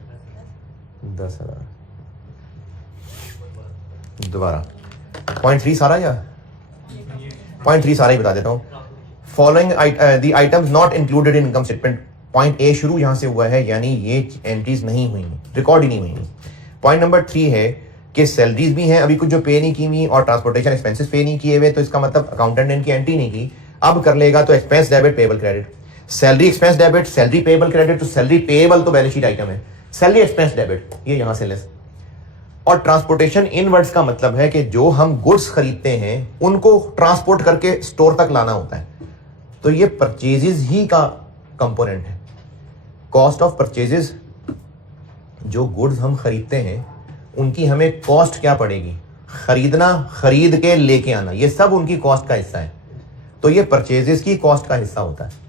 10,000। दोबारा 0.3 सारा या 0.3 सारा ही बता देता हूँ। Following the items not included in income statement. Point A शुरू यहां से हुआ है, यानी ये एंट्रीज नहीं हुई, रिकॉर्ड ही नहीं हुई। पॉइंट नंबर 3 है कि सैलरीज भी हैं अभी कुछ जो पे नहीं की हुई और ट्रांसपोर्टेशन एक्सपेंसेस पे नहीं किए हुए, तो इसका मतलब अकाउंटेंट ने इनकी एंट्री नहीं की, अब कर लेगा। तो expense debit payable credit, salary expense debit, salary payable credit. तो सैलरी पेएबल तो बैलेंस शीट आइटम है, सैलरी एक्सपेंस डेबिट ये यहां से लेस। और ट्रांसपोर्टेशन इनवर्ड्स का मतलब है कि जो हम गुड्स खरीदते हैं उनको ट्रांसपोर्ट करके स्टोर तक लाना होता है, तो ये परचेजेस ही का कंपोनेंट है। कॉस्ट ऑफ परचेजेस, जो गुड्स हम खरीदते हैं उनकी हमें कॉस्ट क्या पड़ेगी? खरीदना, खरीद के लेके आना, ये सब उनकी कॉस्ट का हिस्सा है। तो ये परचेजेस की कॉस्ट का हिस्सा होता है।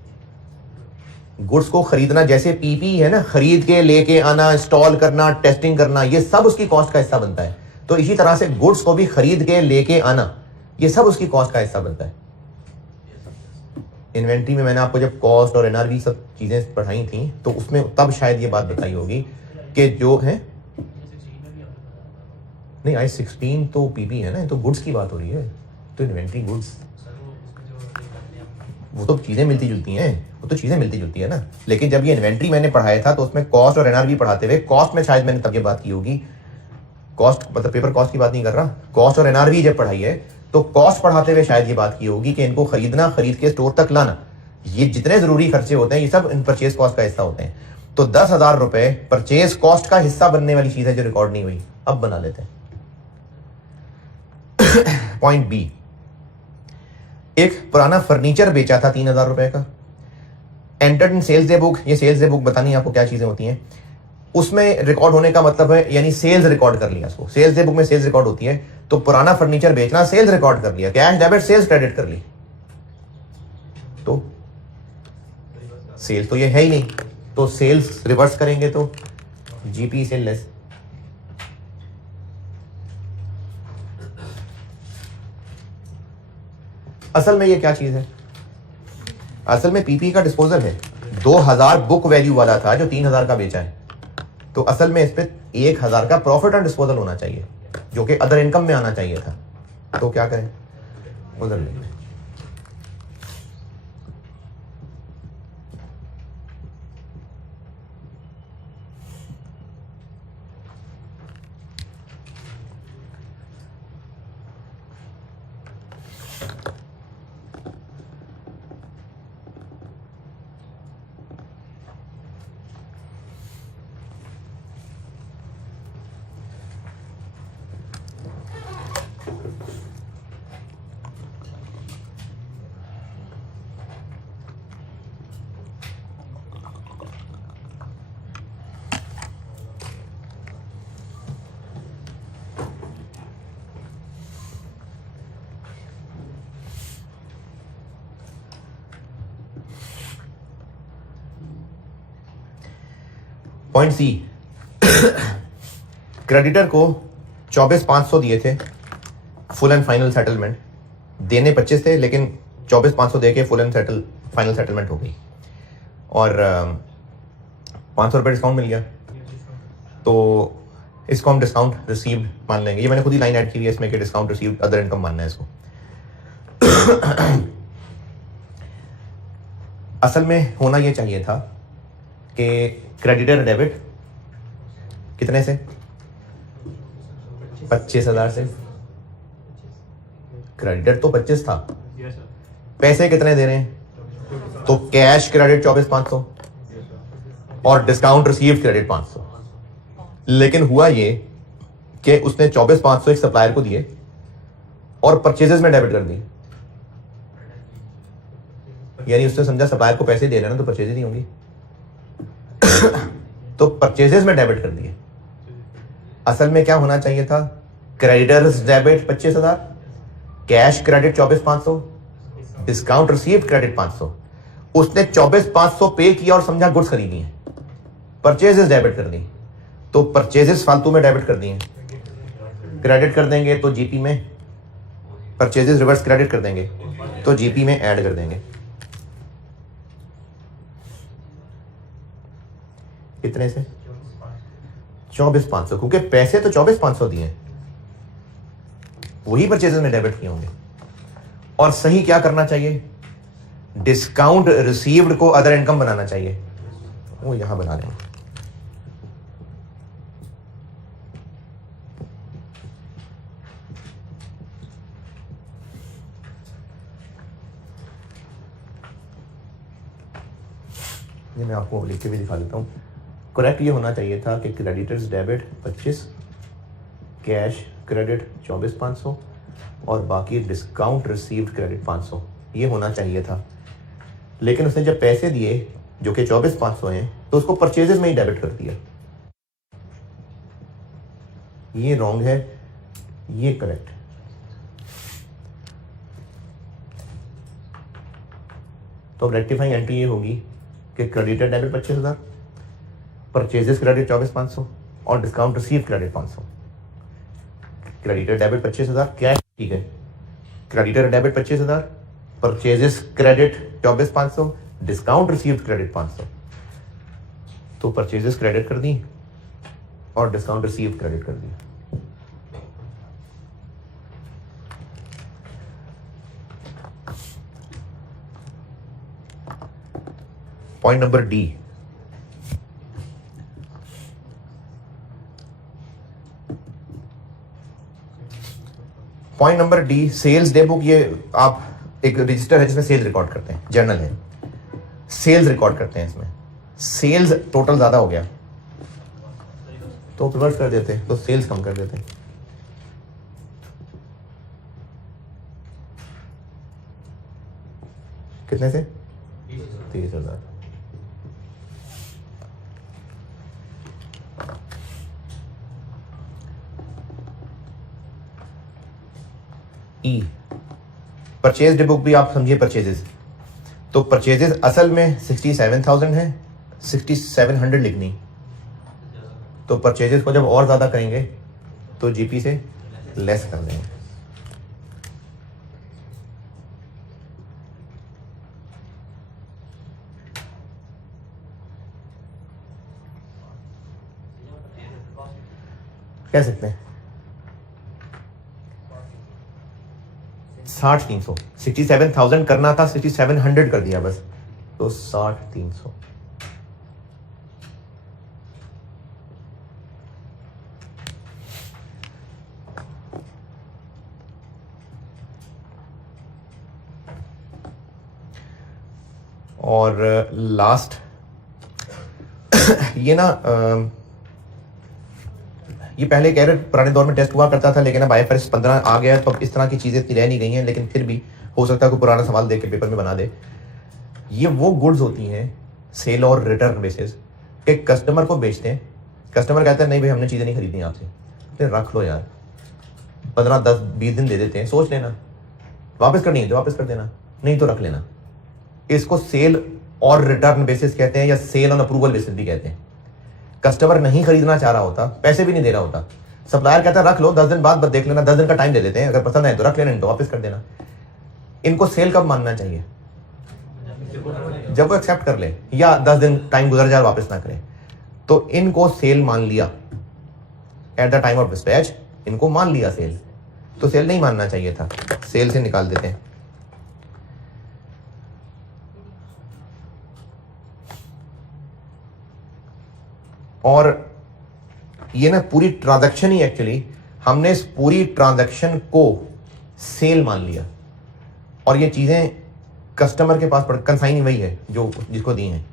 गुड्स को खरीदना जैसे पीपी है ना, खरीद के लेके आना, इंस्टॉल करना, टेस्टिंग करना, ये सब उसकी कॉस्ट का हिस्सा बनता है। तो इसी तरह से गुड्स को भी खरीद के लेके आना, ये सब उसकी कॉस्ट का हिस्सा बनता है। इन्वेंट्री में मैंने आपको जब कॉस्ट और एनआरवी सब चीजें पढ़ाई थी, तो उसमें तब शायद ये बात बताई होगी कि जो है नहीं, I-16 तो पीपी है ना, तो गुड्स की बात हो रही है। तो इन्वेंट्री गुड्स वो तो चीजें मिलती जुलती हैं, वो तो चीजें मिलती जुलती है ना। लेकिन जब ये इन्वेंट्री मैंने पढ़ाया था तो उसमें कॉस्ट और एनआरवी पढ़ाते हुए, कॉस्ट में शायद मैंने तब ये बात की होगी, कॉस्ट मतलब पेपर कॉस्ट की बात नहीं कर रहा, कॉस्ट और एनआरवी जब पढ़ाई है तो कॉस्ट पढ़ाते हुए शायद ये बात की होगी कि इनको खरीदना, खरीद के स्टोर तक लाना, ये जितने जरूरी खर्चे होते हैं ये सब इन परचेज कॉस्ट का हिस्सा होते हैं। तो 10,000 रुपए परचेज कॉस्ट का हिस्सा बनने वाली चीज है जो रिकॉर्ड नहीं हुई। अब बना लेते हैं। पॉइंट बी, एक पुराना फर्नीचर बेचा था 3,000 रुपए का, entered in sales day book. ये सेल्स डे बुक बतानी आपको क्या चीजें होती हैं, उसमें रिकॉर्ड होने का मतलब है यानी सेल्स रिकॉर्ड कर लिया उसको। सेल्स डे बुक में सेल्स रिकॉर्ड होती है, तो पुराना फर्नीचर बेचना, सेल्स रिकॉर्ड कर लिया, कैश डेबिट सेल्स क्रेडिट कर ली, तो सेल्स तो ये है ही नहीं, तो सेल्स रिवर्स करेंगे तो जीपी से लेस। असल में ये क्या चीज है? असल में पीपी का डिस्पोजल है। 2,000 बुक वैल्यू वाला था जो 3,000 का बेचा है, तो असल में इस पे 1,000 का प्रॉफिट एंड डिस्पोजल होना चाहिए जो कि अदर इनकम में आना चाहिए था। तो क्या करें, उधर लेंगे। पॉइंट सी, क्रेडिटर को 24,500 दिए थे फुल एंड फाइनल सेटलमेंट, देने 25 थे लेकिन 24,500 देके फुल एंड फाइनल सेटलमेंट हो गई और 500 रुपये डिस्काउंट मिल गया, तो इसको हम डिस्काउंट रिसीव्ड मान लेंगे। ये मैंने खुद ही लाइन ऐड की है इसमें कि डिस्काउंट रिसीव्ड अदर इनकम मानना है इसको। असल में होना ये चाहिए था कि क्रेडिटर डेबिट कितने से? 25,000 से। क्रेडिटर तो 25 था, पैसे कितने दे रहे हैं? तो कैश क्रेडिट 24,500 और डिस्काउंट रिसीव्ड क्रेडिट 500। लेकिन हुआ ये कि उसने 24,500 एक सप्लायर को दिए और परचेजेस में डेबिट कर दिए। यानी उसने समझा सप्लायर को पैसे दे रहे हैं ना तो परचेजेस नहीं होंगी तो परचेजेस में डेबिट कर दिए। असल में क्या होना चाहिए था, creditors debit 25,000, cash credit 24,500, discount received credit 500। उसने 24,500 पे किया और समझा गुड्स खरीदी है, परचेजेस डेबिट कर दी, तो परचेजेस फालतू में डेबिट कर दिए। क्रेडिट कर देंगे तो जीपी में, परचेजेस रिवर्स क्रेडिट कर देंगे तो जीपी में ऐड कर देंगे। कितने से? 24,500, क्योंकि पैसे तो 24,500 दिए, वही परचेजेस में डेबिट किए होंगे। और सही क्या करना चाहिए, डिस्काउंट रिसीव्ड को अदर इनकम बनाना चाहिए, वो यहां बना रहे हैं। ये मैं आपको लिख के भी दिखा देता हूं। करेक्ट ये होना चाहिए था कि क्रेडिटर्स डेबिट 25, कैश क्रेडिट 24,500 और बाकी डिस्काउंट रिसीव्ड क्रेडिट 500, ये होना चाहिए था। लेकिन उसने जब पैसे दिए जो कि 24,500 हैं तो उसको परचेजेस में ही डेबिट कर दिया। ये रॉन्ग है, ये करेक्ट है। तो अब रेक्टिफाइंग एंट्री ये होगी कि क्रेडिटर डेबिट 25,000, परचेजेस क्रेडिट 24,500 और discount receive credit 500। Creditor debit 25,000, cash ठीक है, creditor debit 25,000, purchases credit 24,500, discount received credit 500। तो परचेजेस क्रेडिट कर दी और डिस्काउंट रिसीव्ड क्रेडिट कर दी। Point number D, point number D, sales day book. ये आप एक रजिस्टर है जिसमें सेल्स रिकॉर्ड करते हैं, जर्नल है, सेल्स रिकॉर्ड करते हैं। इसमें सेल्स टोटल ज्यादा हो गया तो रिवर्स कर देते हैं, तो सेल्स कम कर देते हैं। कितने से? 30,000। ई, परचेज डे बुक भी आप समझिए परचेजेस। तो परचेजेस असल में 67,000 है, 6700 लिखनी। तो परचेजेस को जब और ज्यादा करेंगे तो जीपी से लेस कर देंगे। कह सकते हैं 60,300, 67,000 करना था, 6700 कर दिया बस, तो 60,300। और लास्ट ये ना ये पहले कह रहे पुराने दौर में टेस्ट हुआ करता था, लेकिन अब IFRS 15 आ गया तो अब इस तरह की चीजें इतनी रह नहीं गई हैं। लेकिन फिर भी हो सकता है कोई पुराना सवाल देख के पेपर में बना दे। ये वो गुड्स होती हैं सेल और रिटर्न बेसिस के कस्टमर को बेचते हैं। कस्टमर कहता है नहीं भाई हमने चीजें नहीं खरीदी आपसे, तो रख लो यार, 15, 10, 20 दिन दे देते हैं, सोच लेना, वापस करनी है तो वापस कर देना, नहीं तो रख लेना। इसको सेल और रिटर्न बेसिस कहते हैं, या सेल ऑन अप्रूवल बेसिस भी कहते हैं। कस्टमर नहीं खरीदना चाह रहा होता, पैसे भी नहीं दे रहा होता, सप्लायर कहता है रख लो, 10 दिन बाद देख लेना, 10 दिन का टाइम दे देते हैं, अगर पसंद आए तो रख लेना, नहीं तो वापस कर देना। इनको सेल कब मानना चाहिए? जब वो एक्सेप्ट कर ले, या 10 दिन टाइम गुजर जाए वापस ना करे, तो इनको सेल मान लिया at the time of dispatch, इनको मान लिया सेल, तो सेल नहीं मानना चाहिए था, सेल से निकाल देते हैं। और ये ना पूरी ट्रांजैक्शन ही एक्चुअली हमने इस पूरी ट्रांजैक्शन को सेल मान लिया, और ये चीजें कस्टमर के पास कंसाइनी वही है जो जिसको दी है,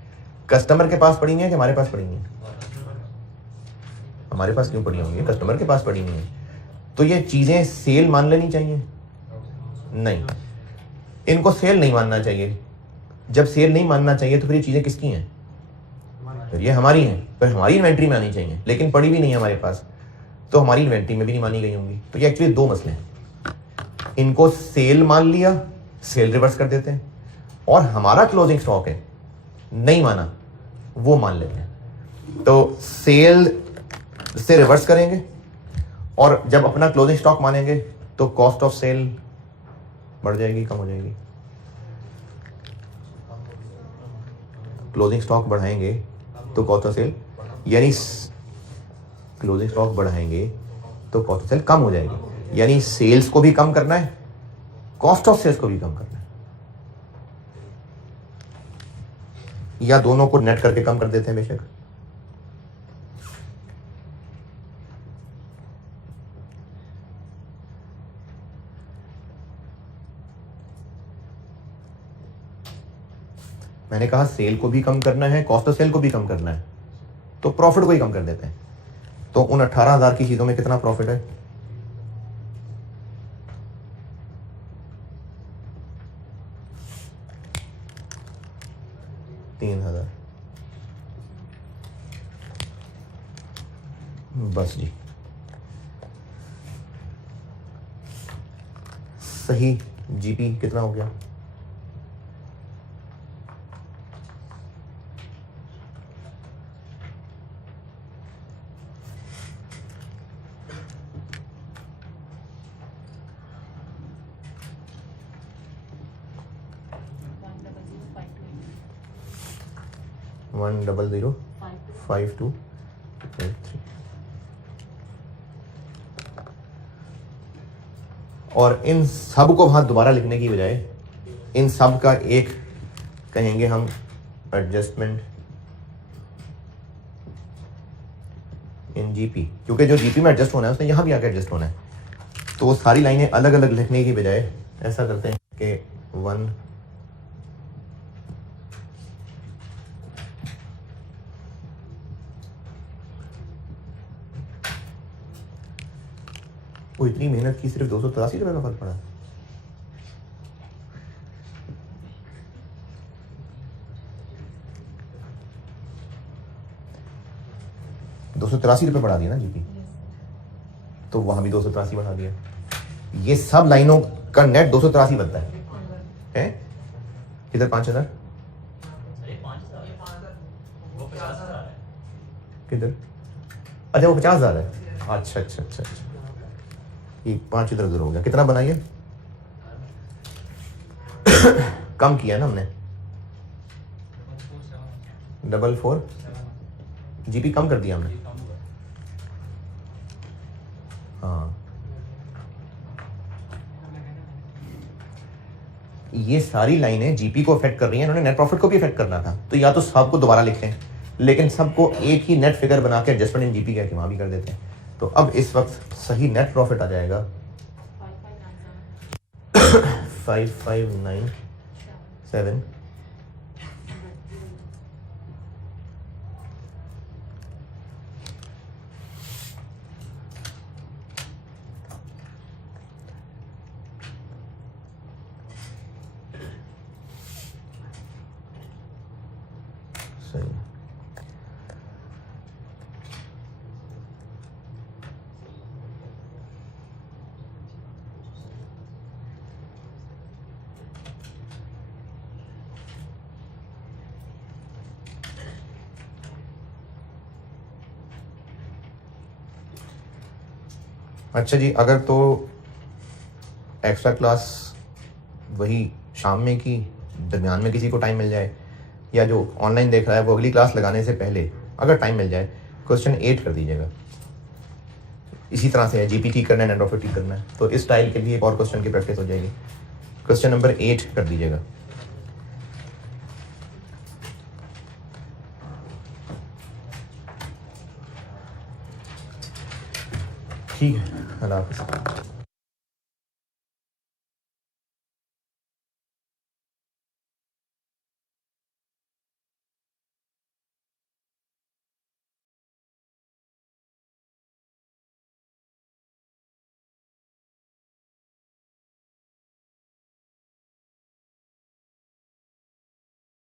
कस्टमर के पास पड़ी हुई है कि हमारे पास पड़ी हुई है? हमारे पास क्यों पड़ी होंगी, कस्टमर के पास पड़ी हुई है। तो ये चीजें सेल मान लेनी चाहिए? नहीं, इनको सेल नहीं मानना चाहिए। जब सेल नहीं मानना चाहिए तो फिर ये चीजें किसकी हैं? फिर ये हमारी हैं, पर हमारी इन्वेंट्री में आनी चाहिए, लेकिन पड़ी भी नहीं है हमारे पास, तो हमारी इन्वेंट्री में भी नहीं मानी गई होंगी। तो ये एक्चुअली दो मसले हैं, इनको सेल मान लिया, सेल रिवर्स कर देते हैं, और हमारा क्लोजिंग स्टॉक है नहीं माना, वो मान लेते हैं। तो सेल से रिवर्स करेंगे, और जब अपना क्लोजिंग स्टॉक मानेंगे तो कॉस्ट ऑफ सेल बढ़ जाएगी, कम हो जाएगी। क्लोजिंग स्टॉक बढ़ाएंगे तो कॉस्ट ऑफ सेल, यानी क्लोजिंग स्टॉक बढ़ाएंगे तो कॉस्ट ऑफ सेल कम हो जाएगी, यानी सेल्स को भी कम करना है, कॉस्ट ऑफ सेल्स को भी कम करना है, या दोनों को नेट करके कम कर देते हैं बेशक। मैंने कहा सेल को भी कम करना है, कॉस्ट ऑफ सेल को भी कम करना है, तो प्रॉफिट को ही कम कर देते हैं। तो उन 18,000 की चीजों में कितना प्रॉफिट है? 3,000। बस जी, सही। जीपी कितना हो गया? वन 1005283। और इन सब को वहां दोबारा लिखने की बजाय इन सब का एक कहेंगे हम एडजस्टमेंट इन जीपी, क्योंकि जो जीपी में एडजस्ट होना है उसने यहां भी आके एडजस्ट होना है। तो वो सारी लाइनें अलग अलग लिखने की बजाय ऐसा करते हैं कि वन वो इतनी मेहनत की, सिर्फ 283 रुपये का फर्क पड़ा। ₹283 बढ़ा दिया ना जीपी, तो वहां भी 283 बढ़ा दिया। ये सब लाइनों का नेट 283 बनता है? किधर 5,000 किधर? अच्छा वो 50,000 है। अच्छा अच्छा अच्छा अच्छा, ये 5 इधर उधर हो गया। कितना बनाइए? कम किया ना हमने, 44 जीपी कम कर दिया हमने। हाँ, ये सारी लाइनें जीपी को अफेक्ट कर रही हैं, इन्होंने नेट प्रॉफिट को भी अफेक्ट करना था, तो या तो सबको दोबारा लिख लें, लेकिन सबको एक ही नेट फिगर बना के एडजस्टमेंट इन जीपी कह के वहां भी कर देते हैं। तो अब इस वक्त सही नेट प्रॉफिट आ जाएगा 5597। सही। अच्छा जी, अगर तो एक्स्ट्रा क्लास वही शाम में की, दरमियान में किसी को टाइम मिल जाए, या जो ऑनलाइन देख रहा है वो अगली क्लास लगाने से पहले अगर टाइम मिल जाए, क्वेश्चन 8 कर दीजिएगा। इसी तरह से है, जीपी ठीक करना है, नेट प्रॉफिट ठीक करना है, तो इस टाइल के लिए एक और क्वेश्चन की प्रैक्टिस हो जाएगी। क्वेश्चन नंबर 8 कर दीजिएगा। ठीक है, अल्लाह हाफ़िज़।